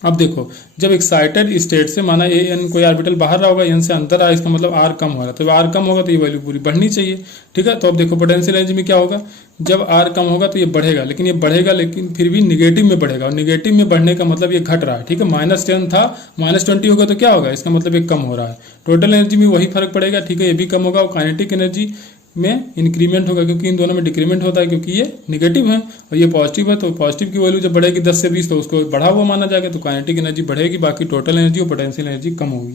अब देखो, जब एक्साइटेड स्टेट से माना ए एन कोई ऑर्बिटल बाहर रहा होगा, एन से अंदर आया, इसका मतलब आर कम हो रहा है, तो आर कम होगा तो ये वैल्यू पूरी बढ़नी चाहिए, ठीक है। तो अब देखो पोटेंशियल एनर्जी में क्या होगा, जब आर कम होगा तो ये बढ़ेगा, लेकिन ये बढ़ेगा लेकिन फिर भी निगेटिव में बढ़ेगा, और निगेटिव में बढ़ने का मतलब ये घट रहा है, ठीक है। -10 था -20 होगा तो क्या होगा, इसका मतलब ये कम हो रहा है। टोटल एनर्जी में वही फर्क पड़ेगा, ठीक है, ये भी कम होगा। और काइनेटिक एनर्जी में इंक्रीमेंट होगा, क्योंकि इन दोनों में डिक्रीमेंट होता है, क्योंकि ये निगेटिव है और ये पॉजिटिव है। तो पॉजिटिव की वैल्यू जब बढ़ेगी 10 से 20 तो उसको बढ़ा हुआ माना जाएगा, तो काइनेटिक एनर्जी बढ़ेगी, बाकी टोटल एनर्जी और पोटेंशियल एनर्जी कम होगी।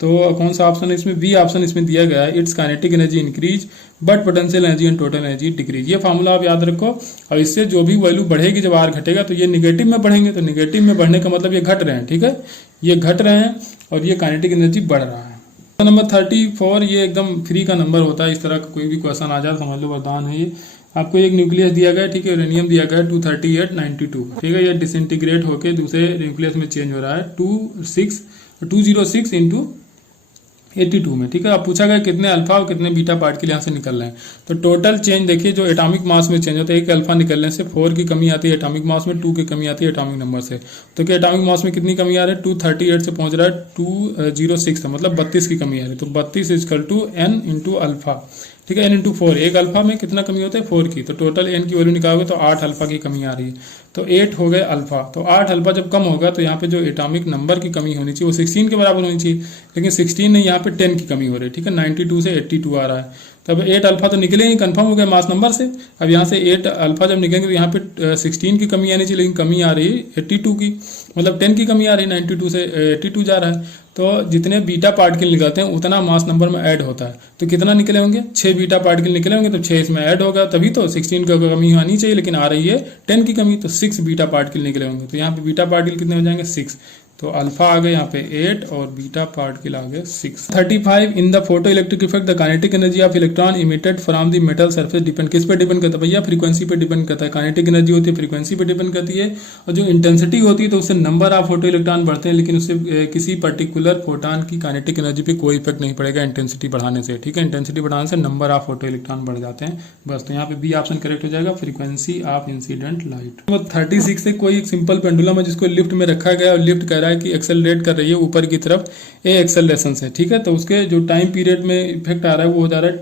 तो कौन सा ऑप्शन है इसमें, बी ऑप्शन इसमें दिया गया है, it's kinetic energy increase but potential energy and total energy decrease. ये फार्मूला आप याद रखो, और इससे जो भी वैल्यू बढ़ेगी जब आर घटेगा तो ये निगेटिव में बढ़ेंगे, तो निगेटिव में बढ़ने का मतलब ये घट रहे हैं, ठीक है, ये घट रहे हैं और ये काइनेटिक एनर्जी बढ़ रहा है। नंबर 34 ये एकदम फ्री का नंबर होता है, इस तरह का कोई भी क्वेश्चन आ जाए समझ लो वरदान है ये। आपको एक न्यूक्लियस दिया गया है, ठीक है, यूरेनियम दिया गया है 23892, ठीक है। ये डिसइंटीग्रेट होकर दूसरे न्यूक्लियस में चेंज हो रहा है 206 इंटू 82 में, ठीक है। अब पूछा गया कितने अल्फा और कितने बीटा पार्टिकल यहाँ से निकल रहे हैं। तो टोटल चेंज देखिए, जो एटॉमिक मास में चेंज होता है, एक अल्फा निकलने से 4 की कमी आती है एटॉमिक मास में, 2 की कमी आती है एटॉमिक नंबर से। तो क्या एटॉमिक मास में कितनी कमी आ रही है, 238 से पहुंच रहा है 206, मतलब 32 की कमी आ रही है। तो 32 equal to n into alpha, ठीक है, n इंटू 4। एक अल्फा में कितना कमी होता है 4 की, तो टोटल n की वैल्यू निकालोगे तो 8 अल्फा की कमी आ रही है, तो 8 हो गए अल्फा। तो 8 अल्फा जब कम होगा तो यहाँ पे जो एटॉमिक नंबर की कमी होनी चाहिए वो 16 के बराबर होनी चाहिए, लेकिन 16 नहीं, यहाँ पे 10 की कमी हो रही है, ठीक है। 92 से 82 आ रहा है, तब 8 अल्फा तो निकलेंगे, कंफर्म हो गया मास नंबर से। अब यहाँ से 8 अल्फा जब निकलेंगे तो यहाँ पे 16 की कमी आनी चाहिए, लेकिन कमी आ रही है 82 की, मतलब 10 की कमी आ रही है, 92 से 82 जा रहा है। तो जितने बीटा पार्टिकल निकलते हैं उतना मास नंबर में ऐड होता है, तो कितना निकले होंगे, 6 बीटा पार्टिकल निकले होंगे, तो 6 इसमें ऐड होगा, तभी तो 16 की कमी आनी चाहिए, लेकिन आ रही है 10 की कमी, तो 6 बीटा पार्टिकल निकले होंगे। तो यहाँ पे बीटा पार्टिकल कितने हो जाएंगे 6, तो अल्फा आ गए यहाँ पे 8 और बीटा पार्टिकल आ गए 6। 35 in the photo electric effect the kinetic energy of electron emitted from the metal surface depend, किस पे डिपेंड करता है भैया, फ्रीक्वेंसी पे डिपेंड करता है। काइनेटिक एनर्जी होती है फ्रीक्वेंसी पे डिपेंड करती है, और जो इंटेंसिटी होती है तो उससे नंबर ऑफ फोटो इलेक्ट्रॉन बढ़ते हैं, लेकिन उससे किसी पर्टिकुलर फोटोन की काइनेटिक एनर्जी पे कोई इफेक्ट नहीं पड़ेगा इंटेंसिटी बढ़ाने से, ठीक है। इंटेंसिटी बढ़ाने से नंबर ऑफ फोटो इलेक्ट्रॉन बढ़ जाते हैं बस। तो यहाँ पे बी ऑप्शन करेक्ट हो जाएगा, फ्रीक्वेंसी ऑफ इंसिडेंट लाइट। 36 से कोई एक सिंपल पेंडुलम है जिसको लिफ्ट में रखा गया और लिफ्ट कह रहा है रहा है कि एक्सेलरेट कर रही है ऊपर की तरफ ए एक्सेलरेशन से, ठीक है। तो उसके जो टाइम पीरियड में इफेक्ट आ रहा है वो हो जा रहा है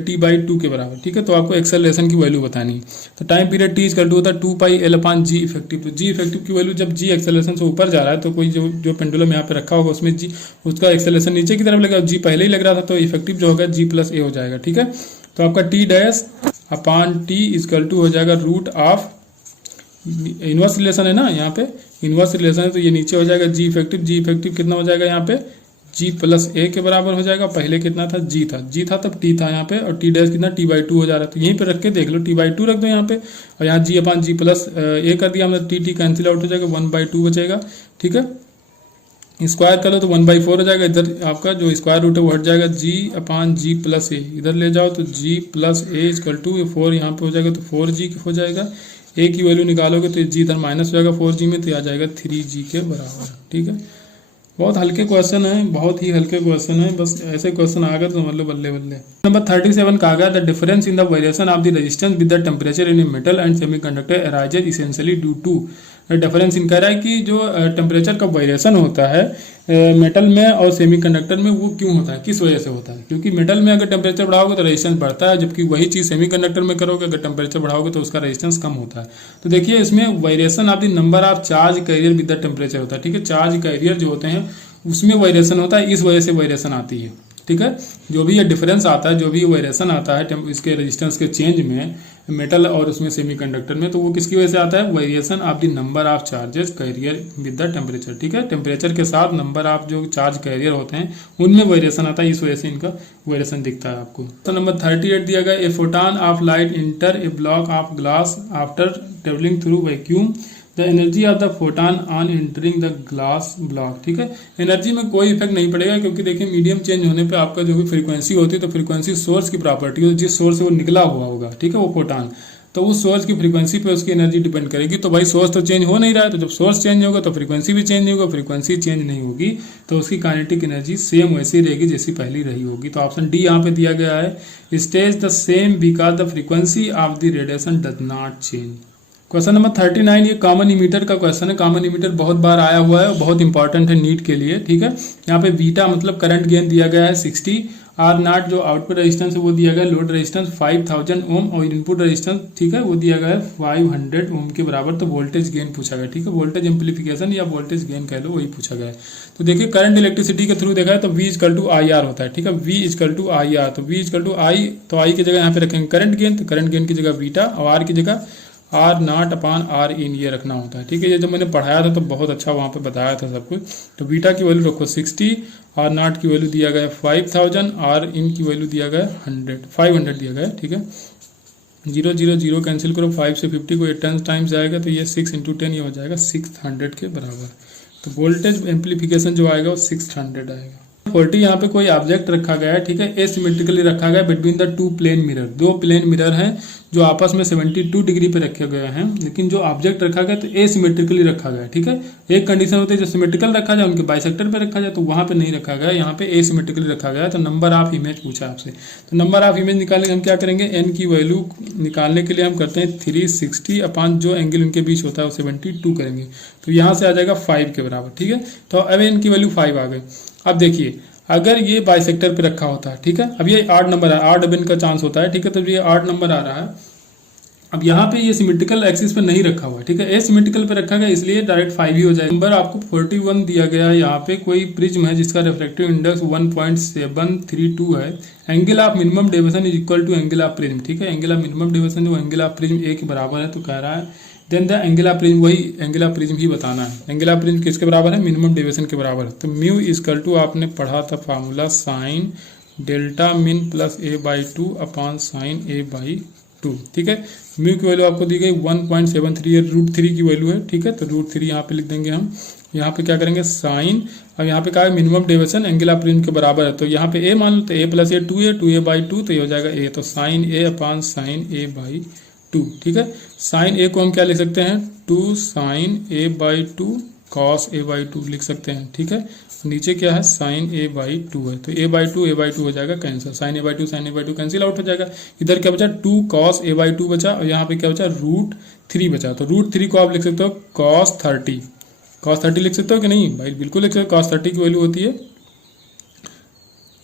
t/2 के बराबर, ठीक है। तो आपको एक्सेलरेशन की वैल्यू बतानी है। तो time period t equal to होता है 2πl/g इफेक्टिव। तो g इफेक्टिव की वैल्यू जब g एक्सेलरेशन से ऊपर जा रहा है तो कोई जो पेंडुलम यहाँ पे रखा होगा उसमें g उसका एक्सेलरेशन नीचे की तरफ लगेगा, g पहले ही लग रहा था तो इफेक्टिव जो होगा g+a हो जाएगा, ठीक है। तो आपका t'/t इक्वल टू हो जाएगा रूट ऑफ, इनवर्स रिलेशन है ना यहाँ पे, इनवर्स रिलेशन है तो ये नीचे हो जाएगा g इफेक्टिव कितना हो जाएगा यहाँ पे g+a के बराबर हो जाएगा। पहले कितना था, g था तब t था यहाँ पे, और t डैश कितना t/2 हो जा रहा है। तो यहीं पे रख के देख लो, t/2 रख दो यहाँ पे, और यहाँ g/g+a कर दिया हमने, t कैंसिल आउट हो जाएगा, 1/2 बचेगा, ठीक है। स्क्वायर कर लो तो 1/4 हो जाएगा। इधर आपका जो स्क्वायर रूट है वो हट जाएगा, g/g+a इधर ले जाओ तो g+a इक्वल टू 4 यहाँ पे हो जाएगा तो 4g हो जाएगा। a की वैल्यू निकालोगे तो g इधर माइनस हो जाएगा 4g में, तो आ जाएगा 3g के बराबर, ठीक है। बहुत हल्के क्वेश्चन है, बहुत ही हल्के क्वेश्चन है, बस ऐसे क्वेश्चन आ गए तो समझ लो बल्ले बल्ले। नंबर 37 कहा गया the difference in the variation of the resistance with the temperature in a metal and semiconductor arises essentially due to. Difference in कह रहा है कि जो टेम्परेचर का वेरिएशन होता है मेटल में और सेमीकंडक्टर में वो क्यों होता है, किस वजह से होता है। क्योंकि मेटल में अगर टेम्परेचर बढ़ाओगे तो रेजिस्टेंस बढ़ता है, जबकि वही चीज़ सेमीकंडक्टर में करोगे अगर टेम्परेचर बढ़ाओगे तो उसका रेजिस्टेंस कम होता है। तो देखिए इसमें variation of the number of charge carrier with the temperature होता है, ठीक है। चार्ज कैरियर जो होते हैं उसमें वेरिएशन होता है, इस वजह से वेरिएशन आती है, ठीक है। जो भी ये डिफरेंस आता है, जो भी वेरिएशन आता है इसके रेजिस्टेंस के चेंज में मेटल और उसमें सेमीकंडक्टर में, तो वो किसकी वजह से आता है, variation of the number of charges carrier with the temperature, ठीक है। टेम्परेचर के साथ नंबर ऑफ जो चार्ज कैरियर होते हैं उनमें वेरिएशन आता है, इस वजह से इनका वेरिएशन दिखता है आपको। तो नंबर 38 दिया गया, a photon of light enter a block of glass after travelling through vacuum the energy of the photon on entering the glass block, ठीक है। एनर्जी में कोई इफेक्ट नहीं पड़ेगा, क्योंकि देखिए मीडियम चेंज होने पे आपका जो भी फ्रीक्वेंसी होती है तो फ्रीक्वेंसी सोर्स की प्रॉपर्टी होती है, जिस सोर्स से वो निकला हुआ होगा, ठीक है, वो फोटॉन, तो उस सोर्स की फ्रीक्वेंसी पे उसकी एनर्जी डिपेंड करेगी। तो भाई सोर्स तो चेंज हो नहीं रहा है, तो जब सोर्स चेंज होगा तो फ्रीक्वेंसी भी चेंज होगा, फ्रीक्वेंसी चेंज नहीं होगी तो उसकी काइनेटिक एनर्जी सेम वैसी रहेगी जैसी पहली रही होगी। तो ऑप्शन डी यहाँ पे दिया गया है, stage the same because the frequency of the radiation does not change. Question number 39 ये कॉमन इमीटर का क्वेश्चन है। कॉमन इमीटर बहुत बार आया हुआ है, बहुत इंपॉर्टेंट है नीट के लिए, ठीक है। यहाँ पे बीटा मतलब करंट गेन दिया गया है 60, आर नॉट जो आउटपुट रेजिस्टेंस है वो दिया गया है, लोड रेजिस्टेंस 5000 ओम और इनपुट रेजिस्टेंस, ठीक है, वो दिया गया है 500 ओम के बराबर। तो वोल्टेज गेन पूछा गया, ठीक है, वोल्टेज एम्पलीफिकेशन या वोल्टेज गेन कह लो, वही पूछा गया है। तो देखिए करंट इलेक्ट्रिसिटी के थ्रू देखा है तो V इक्वल टू IR होता है, ठीक है, V इक्वल टू IR। तो V इक्वल टू I, तो I की जगह यहाँ पे रखेंगे करंट गेन, तो करंट गेन की जगह बीटा और R की जगह R0/R in ये रखना होता है, ठीक है। ये जब मैंने पढ़ाया था तो बहुत अच्छा वहाँ पे बताया था सब कुछ। तो बीटा की वैल्यू रखो 60, R0 की वैल्यू दिया गया है 5000, R in की वैल्यू दिया गया है 500 दिया गया है, ठीक है। 0 0 0 कैंसिल करो, 5 से 50 को 10 टाइम्स जाएगा तो ये 6 × 10 ये हो जाएगा 600 के बराबर। तो वोल्टेज एम्पलीफिकेशन जो आएगा वो 600 आएगा। 40 यहाँ पे कोई ऑब्जेक्ट रखा गया है, ठीक है, एसिमेट्रिकली रखा गया है between the two plane mirror. दो प्लेन मिरर हैं जो आपस में 72 डिग्री पे रखे गए हैं, लेकिन जो ऑब्जेक्ट रखा गया तो एसिमेट्रिकली रखा गया है, ठीक है। एक कंडीशन होती है जो सिमेट्रिकल रखा जाए उनके बाइसेक्टर पे रखा जाए, तो वहां पे नहीं रखा गया, यहाँ पे एसिमेट्रिकली रखा गया है। तो नंबर ऑफ इमेज पूछा आपसे, तो नंबर ऑफ इमेज निकालने के हम क्या करेंगे, एन की वैल्यू निकालने के लिए हम करते हैं 360 जो एंगल उनके बीच होता है वो 72 करेंगे, तो यहाँ से आ जाएगा 5 के बराबर, ठीक है। तो अब एन की वैल्यू 5 आ गई। अब देखिए अगर ये बाइसेक्टर पे रखा होता है, ठीक है, अब ये 8 नंबर है, 8 अब इनका चांस होता है, ठीक है, तो ये 8 नंबर आ रहा है। अब यहाँ पे ये सिमेट्रिकल एक्सिस पे नहीं रखा हुआ है, ठीक है, एसिमेट्रिकल पे रखा गया इसलिए डायरेक्ट 5 ही हो जाएगा। नंबर आपको 41 दिया गया है। यहाँ पे कोई प्रिज्म है जिसका रिफ्रैक्टिव इंडेक्स 1.732 है। Angle of minimum deviation is equal to angle of prism, ठीक है, एंगल ऑफ मिनिमम डेविएशन जो एंगल ऑफ प्रिज्म ए के बराबर है, तो कह रहा है then the angle of prism, वही एंगल ऑफ प्रिज्म ही बताना है। एंगल ऑफ प्रिज्म किसके बराबर है, मिनिमम डेविएशन के बराबर है। तो म्यू इक्वल टू आपने पढ़ा था फार्मूला साइन डेल्टा मिन plus a/2 upon sine a/2, ठीक है। म्यू की वैल्यू आपको दी गई 1.73, √3 की वैल्यू है, ठीक है। तो √3 यहाँ पे लिख देंगे हम। यहाँ पे क्या करेंगे साइन, अब यहाँ पे क्या है minimum deviation angle of prism के बराबर है, तो यहाँ पे a मान लो, तो a + a 2a, 2a/2, तो ये हो जाएगा a, तो sign a upon sine a/2, ठीक है। साइन a को हम क्या लिख सकते हैं, 2 साइन a/2 कॉस a/2 लिख सकते हैं, ठीक है। नीचे क्या है साइन a/2 है, तो a/2 हो जाएगा cancel, sign a/2 cancel out हो जाएगा। इधर क्या बचा 2 cos a/2 बचा, और यहाँ पे क्या बचा √3 बचा, तो √3 को आप लिख सकते हो cos 30, cos 30 लिख सकते हो कि नहीं भाई, बिल्कुल लिख सकते हो। cos 30 की वैल्यू होती है,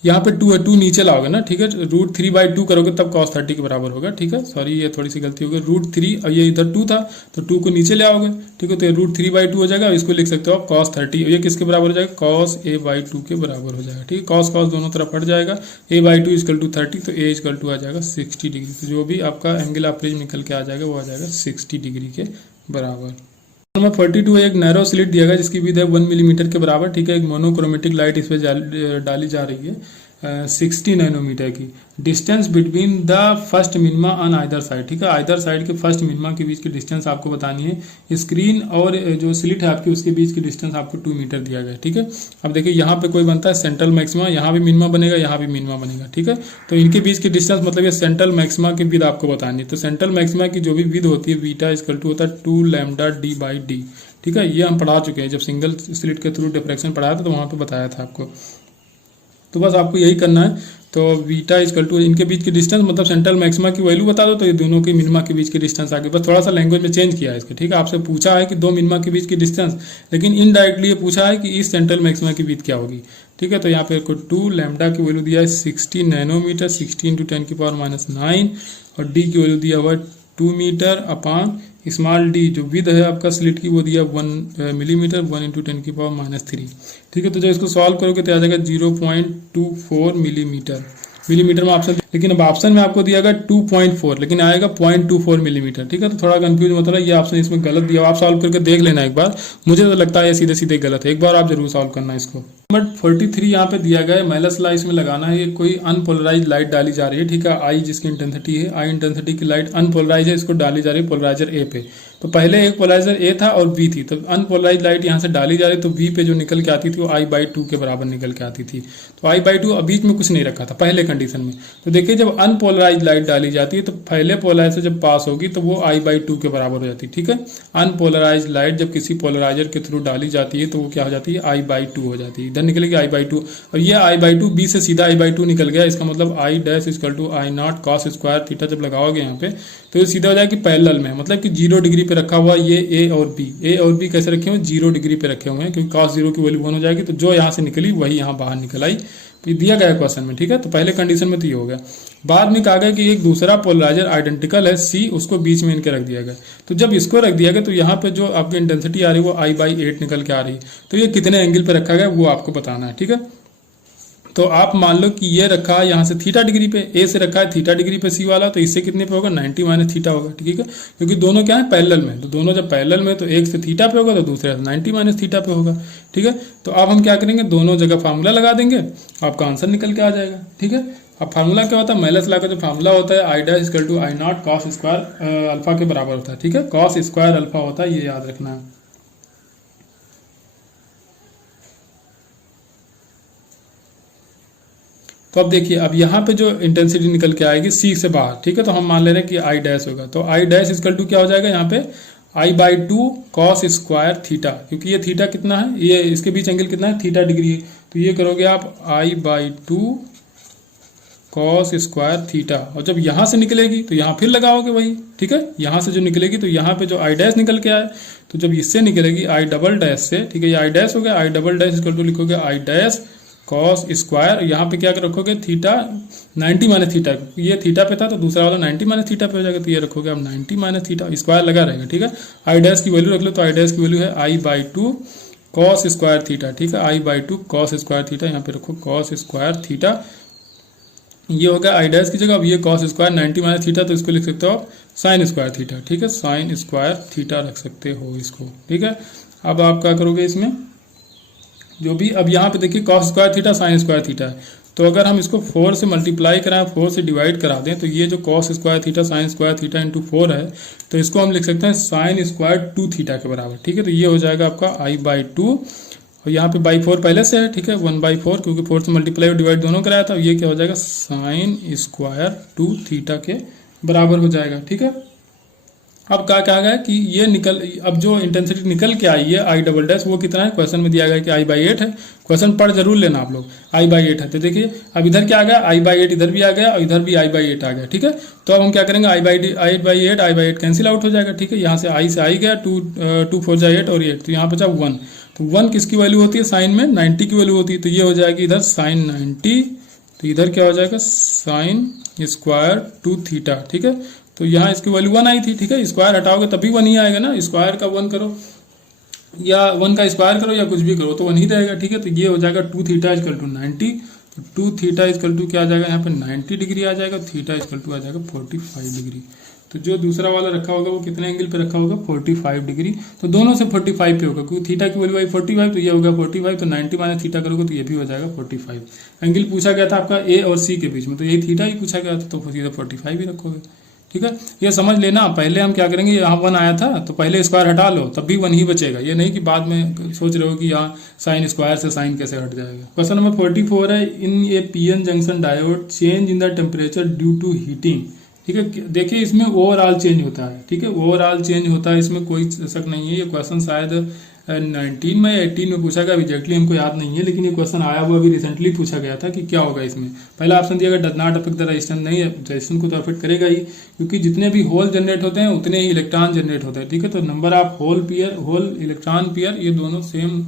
यहाँ पे 2 है, 2 नीचे लाओगे ना, ठीक है, √3/2 करोगे तब cos 30 के बराबर होगा, ठीक है। सॉरी ये थोड़ी सी गलती हो गई, √3 और ये इधर 2 था तो 2 को नीचे ले आओगे, ठीक है, तो ये √3/2 हो जाएगा। इसको लिख सकते हो आप cos 30, ये किसके बराबर हो जाएगा, cos a/2 के बराबर हो जाएगा, ठीक है। cos cos दोनों तरफ हट जाएगा, a/2 = 30 तो a आ जाएगा 60 डिग्री। तो जो भी आपका एंगल ऑफ रेज निकल के आ जाएगा वो आ जाएगा 60 डिग्री के बराबर। नंबर 42 एक नैरो स्लिट दिया गया जिसकी विड्थ है 1 मिलीमीटर के बराबर, ठीक है। एक मोनोक्रोमेटिक लाइट इस पर डाली जा रही है 60 नैनोमीटर की। Distance between the first minima on either side, ठीक है, आइदर साइड के फर्स्ट मिनिमा के बीच की डिस्टेंस आपको बतानी है। स्क्रीन और जो स्लिट है आपकी उसके बीच की डिस्टेंस आपको 2 मीटर दिया गया है, ठीक है। अब देखिए यहाँ पे कोई बनता है सेंट्रल मैक्सिमा, यहाँ भी मिनिमा बनेगा, यहाँ भी मिनिमा बनेगा, ठीक है। तो इनके बीच की डिस्टेंस मतलब ये सेंट्रल मैक्सिमा की विड्थ आपको बतानी है। तो सेंट्रल मैक्सिमा की जो भी विड्थ होती है बीटा = होता है 2 लैम्डा d/d, ठीक है। ये हम पढ़ा चुके हैं, जब सिंगल स्लिट के थ्रू डिफ्रैक्शन पढ़ाया था तो वहाँ पे बताया था आपको। तो बस आपको यही करना है। तो बीटा = इनके बीच की डिस्टेंस मतलब सेंट्रल मैक्सिमा की वैल्यू बता दो, तो ये दोनों के मिनिमा के बीच की डिस्टेंस आ गई। बस थोड़ा सा लैंग्वेज में चेंज किया है इसके, ठीक है। आपसे पूछा है कि दो मिनिमा के बीच की डिस्टेंस, लेकिन इनडायरेक्टली ये पूछा है कि इस सेंट्रल मैक्सिमा की विड्थ क्या होगी, ठीक है। तो यहाँ पे 2 लैम्डा की वैल्यू दिया है 60 नैनोमीटर, 60 × 10⁻⁹, और डी की वैल्यू दिया हुआ है 2 मीटर अपॉन स्मॉल डी जो विद है आपका स्लिट की वो दिया 1 मिलीमीटर, 1 × 10⁻⁻3, ठीक है। तो जब इसको सॉल्व करोगे तो आ जाएगा 0.24 मिलीमीटर में ऑप्शन, लेकिन अब ऑप्शन में आपको दिया गया 2.4 लेकिन आएगा 0.24 मिलीमीटर, ठीक है। तो थोड़ा कंफ्यूज मत होना, ये ऑप्शन इसमें गलत दिया, आप सॉल्व करके देख लेना एक बार। मुझे तो लगता है ये सीधे सीधे गलत है, एक बार आप जरूर सॉल्व करना इसको। नंबर 43 यहाँ पे दिया गया है, मेलस लॉ इसमें लगाना है। ये कोई अनपोलराइज लाइट डाली जा रही है, ठीक है। आई जिसकी इंटेंसिटी है, आई इंटेंसिटी की लाइट अनपोलराइज है, इसको डाली जा रही है पोलराइजर ए पे। तो पहले एक पोलराइजर ए था और बी थी, तो अनपोलराइज लाइट यहाँ से डाली जा रही, तो बी पे जो निकल के आती थी वो I/2 के बराबर निकल के आती थी। तो I/2 बीच में कुछ नहीं रखा था पहले कंडीशन में। तो देखिए जब अनपोलराइज लाइट डाली जाती है तो पहले पोलराइजर से जब पास होगी तो वो I/2 के बराबर हो जाती है, ठीक है। अनपोलराइज लाइट जब किसी पोलराइजर के थ्रू डाली जाती है तो वो क्या हो जाती है, I/2 हो जाती है, इधर निकलेगी I/2, और ये I/2 बी से सीधा I/2 निकल गया। इसका मतलब I' = I0 cos square theta जब लगाओगे यहाँ पे तो ये सीधा हो जाएगा कि पैरेलल में, मतलब कि 0 डिग्री पे रखा हुआ ये ए और बी कैसे रखे हुए हैं, 0 डिग्री पे रखे हुए हैं, क्योंकि cos 0 की वैल्यू 1 हो जाएगी। तो जो यहाँ से निकली वही यहाँ बाहर निकल आई, तो ये दिया गया क्वेश्चन में, ठीक है। तो पहले कंडीशन में तो ये हो गया। बाद में कहा गया कि एक दूसरा पोलराइजर आइडेंटिकल है सी, उसको बीच में इनके रख दिया गया। तो जब इसको रख दिया गया तो यहाँ पे जो आपकी इंटेंसिटी आ रही है वो I/8 निकल के आ रही है। तो ये कितने एंगल पे रखा गया वो आपको बताना है, ठीक है। तो आप मान लो कि ये रखा है यहाँ से थीटा डिग्री पे, ए से रखा है थीटा डिग्री पे सी वाला, तो इससे कितने पे होगा, 90 - थीटा होगा, ठीक है। क्योंकि दोनों क्या है पैरेलल में, तो दोनों जब पैरेलल में तो एक से थीटा पे होगा तो दूसरे से 90 - थीटा पे होगा, ठीक है। तो अब हम क्या करेंगे, दोनों जगह फार्मूला लगा देंगे, आपका आंसर निकल के आ जाएगा, ठीक है। अब फार्मूला क्या होता है, मेलस लॉ का जो फार्मूला होता है I' = I0 cos square alpha के बराबर होता है, ठीक है। cos स्क्वायर अल्फा होता है, ये याद रखना है। तो अब देखिए अब यहाँ पे जो इंटेंसिटी निकल के आएगी सी से बाहर, ठीक है। तो हम मान ले रहे हैं कि I' होगा, तो I' = क्या हो जाएगा यहाँ पे I/2 cos स्क्वायर थीटा, क्योंकि ये थीटा कितना है, ये इसके बीच एंगल कितना है, थीटा डिग्री है। तो ये करोगे आप I/2 cos स्क्वायर थीटा, और जब यहाँ से निकलेगी तो यहाँ फिर लगाओगे वही, ठीक है। यहाँ से जो निकलेगी तो यहाँ पे जो I' निकल के आए, तो जब इससे निकलेगी I" से, ठीक है, ये I' हो गया। I" = लिखोगे I' cos स्क्वायर, यहाँ पे क्या रखोगे थीटा 90 - थीटा, ये थीटा पे था तो दूसरा वाला 90 - थीटा पे हो जाएगा, तो ये रखोगे आप 90 - थीटा, स्क्वायर लगा रहेगा, ठीक है। I' की वैल्यू रख लो, तो I' की वैल्यू है I/2 cos स्क्वायर थीटा, ठीक है। I/2 cos स्क्वायर थीटा, यहाँ पे रखो cos स्क्वायर थीटा, ये हो गया I' की जगह। अब ये cos स्क्वायर 90 - थीटा, तो इसको लिख सकते हो आप साइन स्क्वायर थीटा, ठीक है, साइन स्क्वायर थीटा रख सकते हो इसको, ठीक है। अब आप क्या करोगे इसमें जो भी, अब यहाँ पे देखिए cos square theta sine square theta है, तो अगर हम इसको 4 से मल्टीप्लाई कराएं, 4 से डिवाइड करा दें, तो ये जो cos square theta sine square theta × 4 है, तो इसको हम लिख सकते हैं साइन स्क्वायर 2 थीटा के बराबर, ठीक है। तो ये हो जाएगा आपका I/2, और यहाँ पे by4 पहले से है, ठीक है, 1/4, क्योंकि 4 से मल्टीप्लाई और डिवाइड दोनों कराया था। ये क्या हो जाएगा, साइन स्क्वायर 2 थीटा के बराबर हो जाएगा, ठीक है। अब क्या कहा गया है कि ये निकल, अब जो इंटेंसिटी निकल के आई है आई डबल डैश, वो कितना है, क्वेश्चन में दिया गया कि I/8 है। क्वेश्चन पढ़ जरूर लेना आप लोग, I/8 है। तो देखिए अब इधर क्या आ गया, I/8 इधर भी आ गया और इधर भी I/8 आ गया, ठीक है। तो अब हम क्या करेंगे, I/8 कैंसिल आउट हो जाएगा, ठीक है। यहाँ से I से I गया, 2 4 जा 8 और 8, तो यहाँ बचा 1। तो 1 किसकी वैल्यू होती है, साइन में 90 की वैल्यू होती है, तो ये हो जाएगी इधर साइन 90, तो इधर क्या हो जाएगा, साइन स्क्वायर 2 थीटा, ठीक है। तो यहाँ इसकी वैल्यू 1 आई थी, ठीक है। स्क्वायर हटाओगे तभी 1 ही आएगा ना, स्क्वायर का 1 करो या 1 का स्क्वायर करो या कुछ भी करो तो 1 ही रहेगा, ठीक है। तो ये हो जाएगा 2 थीटा इजकल टू 90, तो 2 थीटा इजकल टू क्या आ जाएगा, यहाँ पे 90 डिग्री आ जाएगा, थीटा इजकल टू आ जाएगा 45 डिग्री। तो जो दूसरा वाला रखा होगा वो कितने एंगल पे रखा होगा, 45 डिग्री। तो दोनों से 45 पे होगा, क्योंकि थीटा की वैल्यू आई 45, तो ये होगा 45, तो 90 माइनस थीटा करोगे तो ये भी हो जाएगा 45। एंगल पूछा गया था आपका ए और सी के बीच में, तो यही थीटा ही पूछा गया था, तो सीधा 45 ही रखोगे, ठीक है। ये समझ लेना, पहले हम क्या करेंगे, यहाँ 1 आया था तो पहले स्क्वायर हटा लो, तब भी 1 ही बचेगा। ये नहीं कि बाद में सोच रहे हो कि यहाँ साइन स्क्वायर से साइन कैसे हट जाएगा। क्वेश्चन नंबर 44 है, in a PN junction diode change in the temperature due to heating, ठीक है। देखिए इसमें ओवरऑल चेंज होता है, ठीक है, ओवरऑल चेंज होता है, इसमें कोई शक नहीं है। ये क्वेश्चन शायद 19 में 18 में पूछा गया, एग्जैक्टली हमको याद नहीं है, लेकिन ये क्वेश्चन आया हुआ अभी रिसेंटली पूछा गया था कि क्या होगा इसमें। पहला ऑप्शन दिया गया does not affect the resistance, नहीं है, रेजिस्टेंस को तो अफेक्ट करेगा ही, क्योंकि जितने भी होल जनरेट होते हैं उतने ही इलेक्ट्रॉन जनरेट होते हैं, ठीक है। तो number of hole electron pair ये दोनों सेम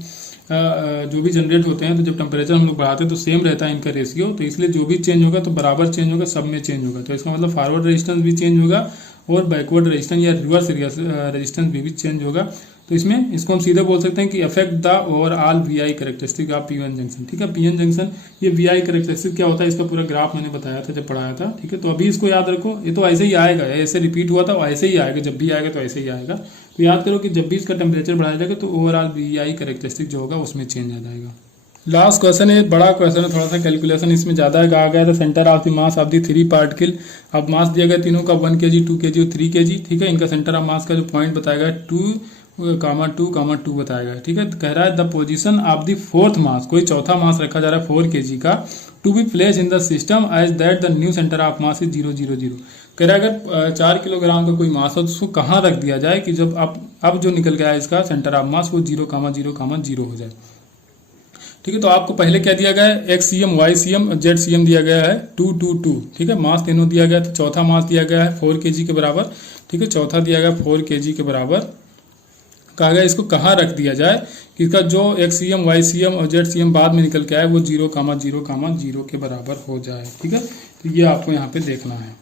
जो भी जनरेट होते हैं, तो जब टेम्परेचर हम लोग बढ़ाते हैं तो सेम रहता है इनका रेशियो, तो इसलिए जो भी चेंज होगा तो बराबर चेंज होगा, सब में चेंज होगा। तो इसका मतलब फॉरवर्ड रेजिस्टेंस भी चेंज होगा और बैकवर्ड रेजिस्टेंस या रिवर्स रेजिस्टेंस भी चेंज होगा। तो इसमें इसको हम सीधे बोल सकते हैं कि affect the overall VI characteristic of PN junction, ठीक है। पीएन जंक्शन ये वीआई कैरेक्टरिस्टिक क्या होता है, इसका पूरा ग्राफ मैंने बताया था जब पढ़ाया था, ठीक है। तो अभी इसको याद रखो, ये तो ऐसे ही आएगा, ऐसे रिपीट हुआ था ऐसे ही आएगा, जब भी आएगा तो ऐसे ही आएगा। तो याद करो कि जब भी इसका टेम्परेचर बढ़ाया जाएगा तो ओवरऑल वीआई कैरेक्टरिस्टिक जो होगा उसमें चेंज आ जाएगा। लास्ट क्वेश्चन है, बड़ा क्वेश्चन है, थोड़ा सा कैलकुलेशन इसमें ज़्यादा है। कहा गया था centre of the mass of the 3 particle, अब मास दिया गया तीनों का 1 kg 2 kg और 3 kg, ठीक है। इनका सेंटर ऑफ मास का जो पॉइंट बताया गया 2,2,2 बताया गया, ठीक है। तो कह रहा है the position of the 4th मास, कोई चौथा मास रखा जा रहा है 4 kg का, to be place in the system as that the new centre of mass is 0 0 0। कह रहा है अगर 4 किलोग्राम का कोई मास हो तो उसको कहाँ रख दिया जाए कि जब अब जो निकल गया है इसका सेंटर ऑफ मास वो 0,0,0 हो जाए, ठीक है। तो आपको पहले क्या दिया गया है, XCM YCM और ZCM दिया गया है 2 2 2, ठीक है। मास तीनों दिया गया, तो चौथा मास दिया गया है 4 kg के बराबर, ठीक है। चौथा दिया गया 4 kg के बराबर। कहा गया इसको कहाँ रख दिया जाए कि इसका जो XCM YCM और ZCM बाद में निकल के आए वो 0,0,0 के बराबर हो जाए, ठीक है। तो ये आपको यहाँ पे देखना है।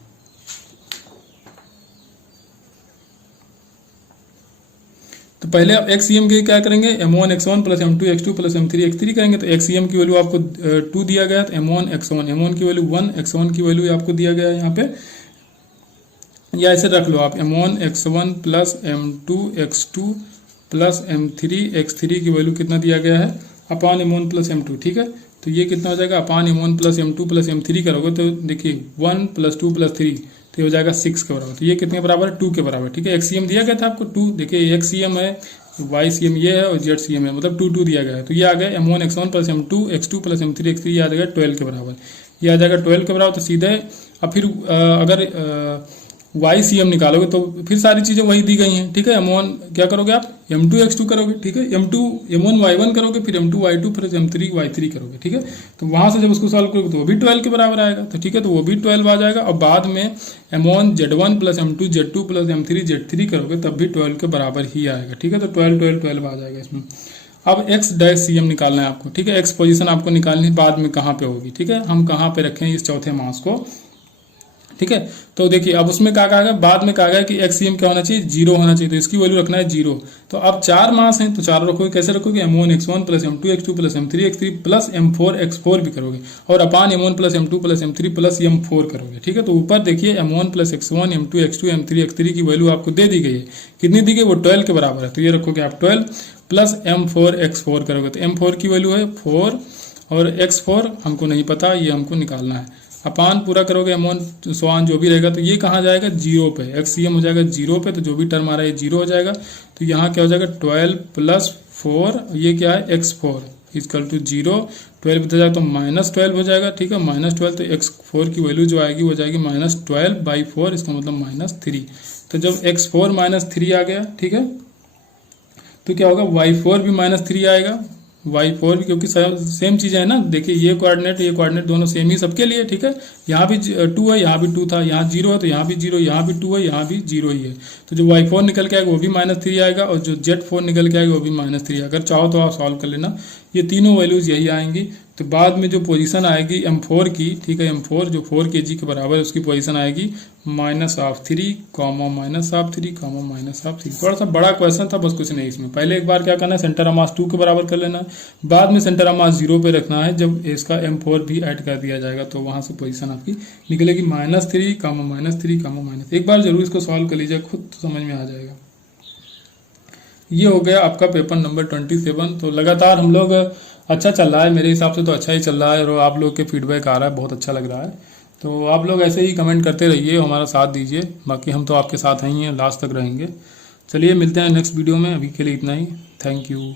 तो पहले आप XCM के क्या करेंगे, M1 X1 plus M2 X2 plus M3 X3 करेंगे। तो XCM की वैल्यू आपको 2 दिया गया, तो M1 X1, M1 की वैल्यू 1, X1 की वैल्यू आपको दिया गया है यहाँ पे, या ऐसे रख लो आप M1 X1 plus M2 X2 plus M3 X3 की वैल्यू कितना दिया गया है, अपान M1 प्लस M2, ठीक है। तो ये कितना हो जाएगा, अपान M1 plus M2 plus M3 करोगे तो देखिए 1 प्लस 2 प्लस 3 तो हो जाएगा 6 के बराबर। तो ये कितने के बराबर है, 2 के बराबर, ठीक है। XCM दिया गया था आपको 2, देखिए XCM है, YCM ये है और ZCM है, मतलब 2 2 दिया गया है। तो ये आ गया M1 X1 plus M2 X2 plus M3 X3, ये आ जाएगा 12 के बराबर, ये आ जाएगा 12 के बराबर। तो सीधे अब फिर अगर YCM निकालोगे तो फिर सारी चीज़ें वही दी गई हैं, ठीक है। M1 क्या करोगे आप, M2 X2 करोगे, ठीक है। M1 Y1 करोगे, फिर M2 Y2 फिर M3 Y3 करोगे, ठीक है। तो वहाँ से जब उसको सॉल्व करोगे तो वो भी 12 के बराबर आएगा, तो ठीक है। तो वो भी 12 आ जाएगा और बाद में M1 Z1 plus M2 Z2 plus M3 Z3 करोगे तब भी 12 के बराबर ही आएगा, ठीक है। तो 12 12 12 आ जाएगा इसमें। अब X-CM निकालना है आपको, ठीक है। X पोजीशन आपको निकालनी बाद में कहाँ पे होगी, ठीक है। हम कहाँ पे रखें इस चौथे मास को, ठीक है। तो देखिए अब उसमें क्या कहा गया, बाद में कहा गया कि XCM क्या होना चाहिए, 0 होना चाहिए, तो इसकी वैल्यू रखना है 0। तो अब 4 मास हैं तो 4 रखोगे, कैसे रखोगे, M1 X1 plus M2 X2 plus M3 X3 plus M4 X4 भी करोगे और अपान M1 plus M2 plus M3 plus M4 करोगे, ठीक है। तो ऊपर देखिए M1 plus X1 M2 X2 M3 X3 की वैल्यू आपको दे दी गई है, कितनी दी गई, वो 12 के बराबर है। तो ये रखोगे आप 12 प्लस M4 X4 करोगे, तो M4 की वैल्यू है 4 और X4 हमको नहीं पता, ये हमको निकालना है। अपान पूरा करोगे M1 स्वान जो भी रहेगा, तो ये कहाँ जाएगा, 0 पे, XCM हो जाएगा 0 पे, तो जो भी टर्म आ रहा है ये 0 हो जाएगा। तो यहाँ क्या हो जाएगा 12 प्लस 4, ये क्या है X4, इजकल टू 0, 12 इधर जाए तो -12 हो जाएगा, ठीक है। -12 तो x4 की वैल्यू जो आएगी वो जाएगी -12/4, इसका मतलब -3। तो जब x4 -3 आ गया, ठीक है, तो क्या होगा, y4 भी -3 आएगा, y4 भी, क्योंकि सेम चीज़ है ना। देखिए ये कोऑर्डिनेट दोनों सेम ही सबके लिए, ठीक है। यहाँ भी 2 है, यहाँ भी 2 था, यहाँ 0 है तो यहाँ भी 0, यहाँ भी 2 है, यहाँ भी 0 ही है। तो जो y4 निकल के आएगा वो भी -3 आएगा, और जो z4 निकल के आएगा वो भी -3। अगर चाहो तो आप सॉल्व कर लेना, ये तीनों वैल्यूज यही आएंगी। तो बाद में जो पोजीशन आएगी m4 की, ठीक है, m4 जो 4 kg के बराबर है, उसकी पोजीशन आएगी -3, -3, थोड़ा सा बड़ा क्वेश्चन था, बस कुछ नहीं इसमें। पहले एक बार क्या करना है, सेंटर ऑफ मास 2 के बराबर कर लेना है, बाद में सेंटर ऑफ मास 0 पे रखना है। जब इसका m4 भी ऐड कर दिया जाएगा तो वहां से पोजीशन आपकी निकलेगी -3, एक बार जरूर इसको सॉल्व कर लीजिए, खुद तो समझ में आ जाएगा। ये हो गया आपका पेपर नंबर 27। तो लगातार हम लोग अच्छा चल रहा है, मेरे हिसाब से तो अच्छा ही चल रहा है, और आप लोग के फीडबैक आ रहा है, बहुत अच्छा लग रहा है। तो आप लोग ऐसे ही कमेंट करते रहिए, हमारा साथ दीजिए, बाकी हम तो आपके साथ ही हैं, लास्ट तक रहेंगे। चलिए मिलते हैं नेक्स्ट वीडियो में, अभी के लिए इतना ही। Thank you.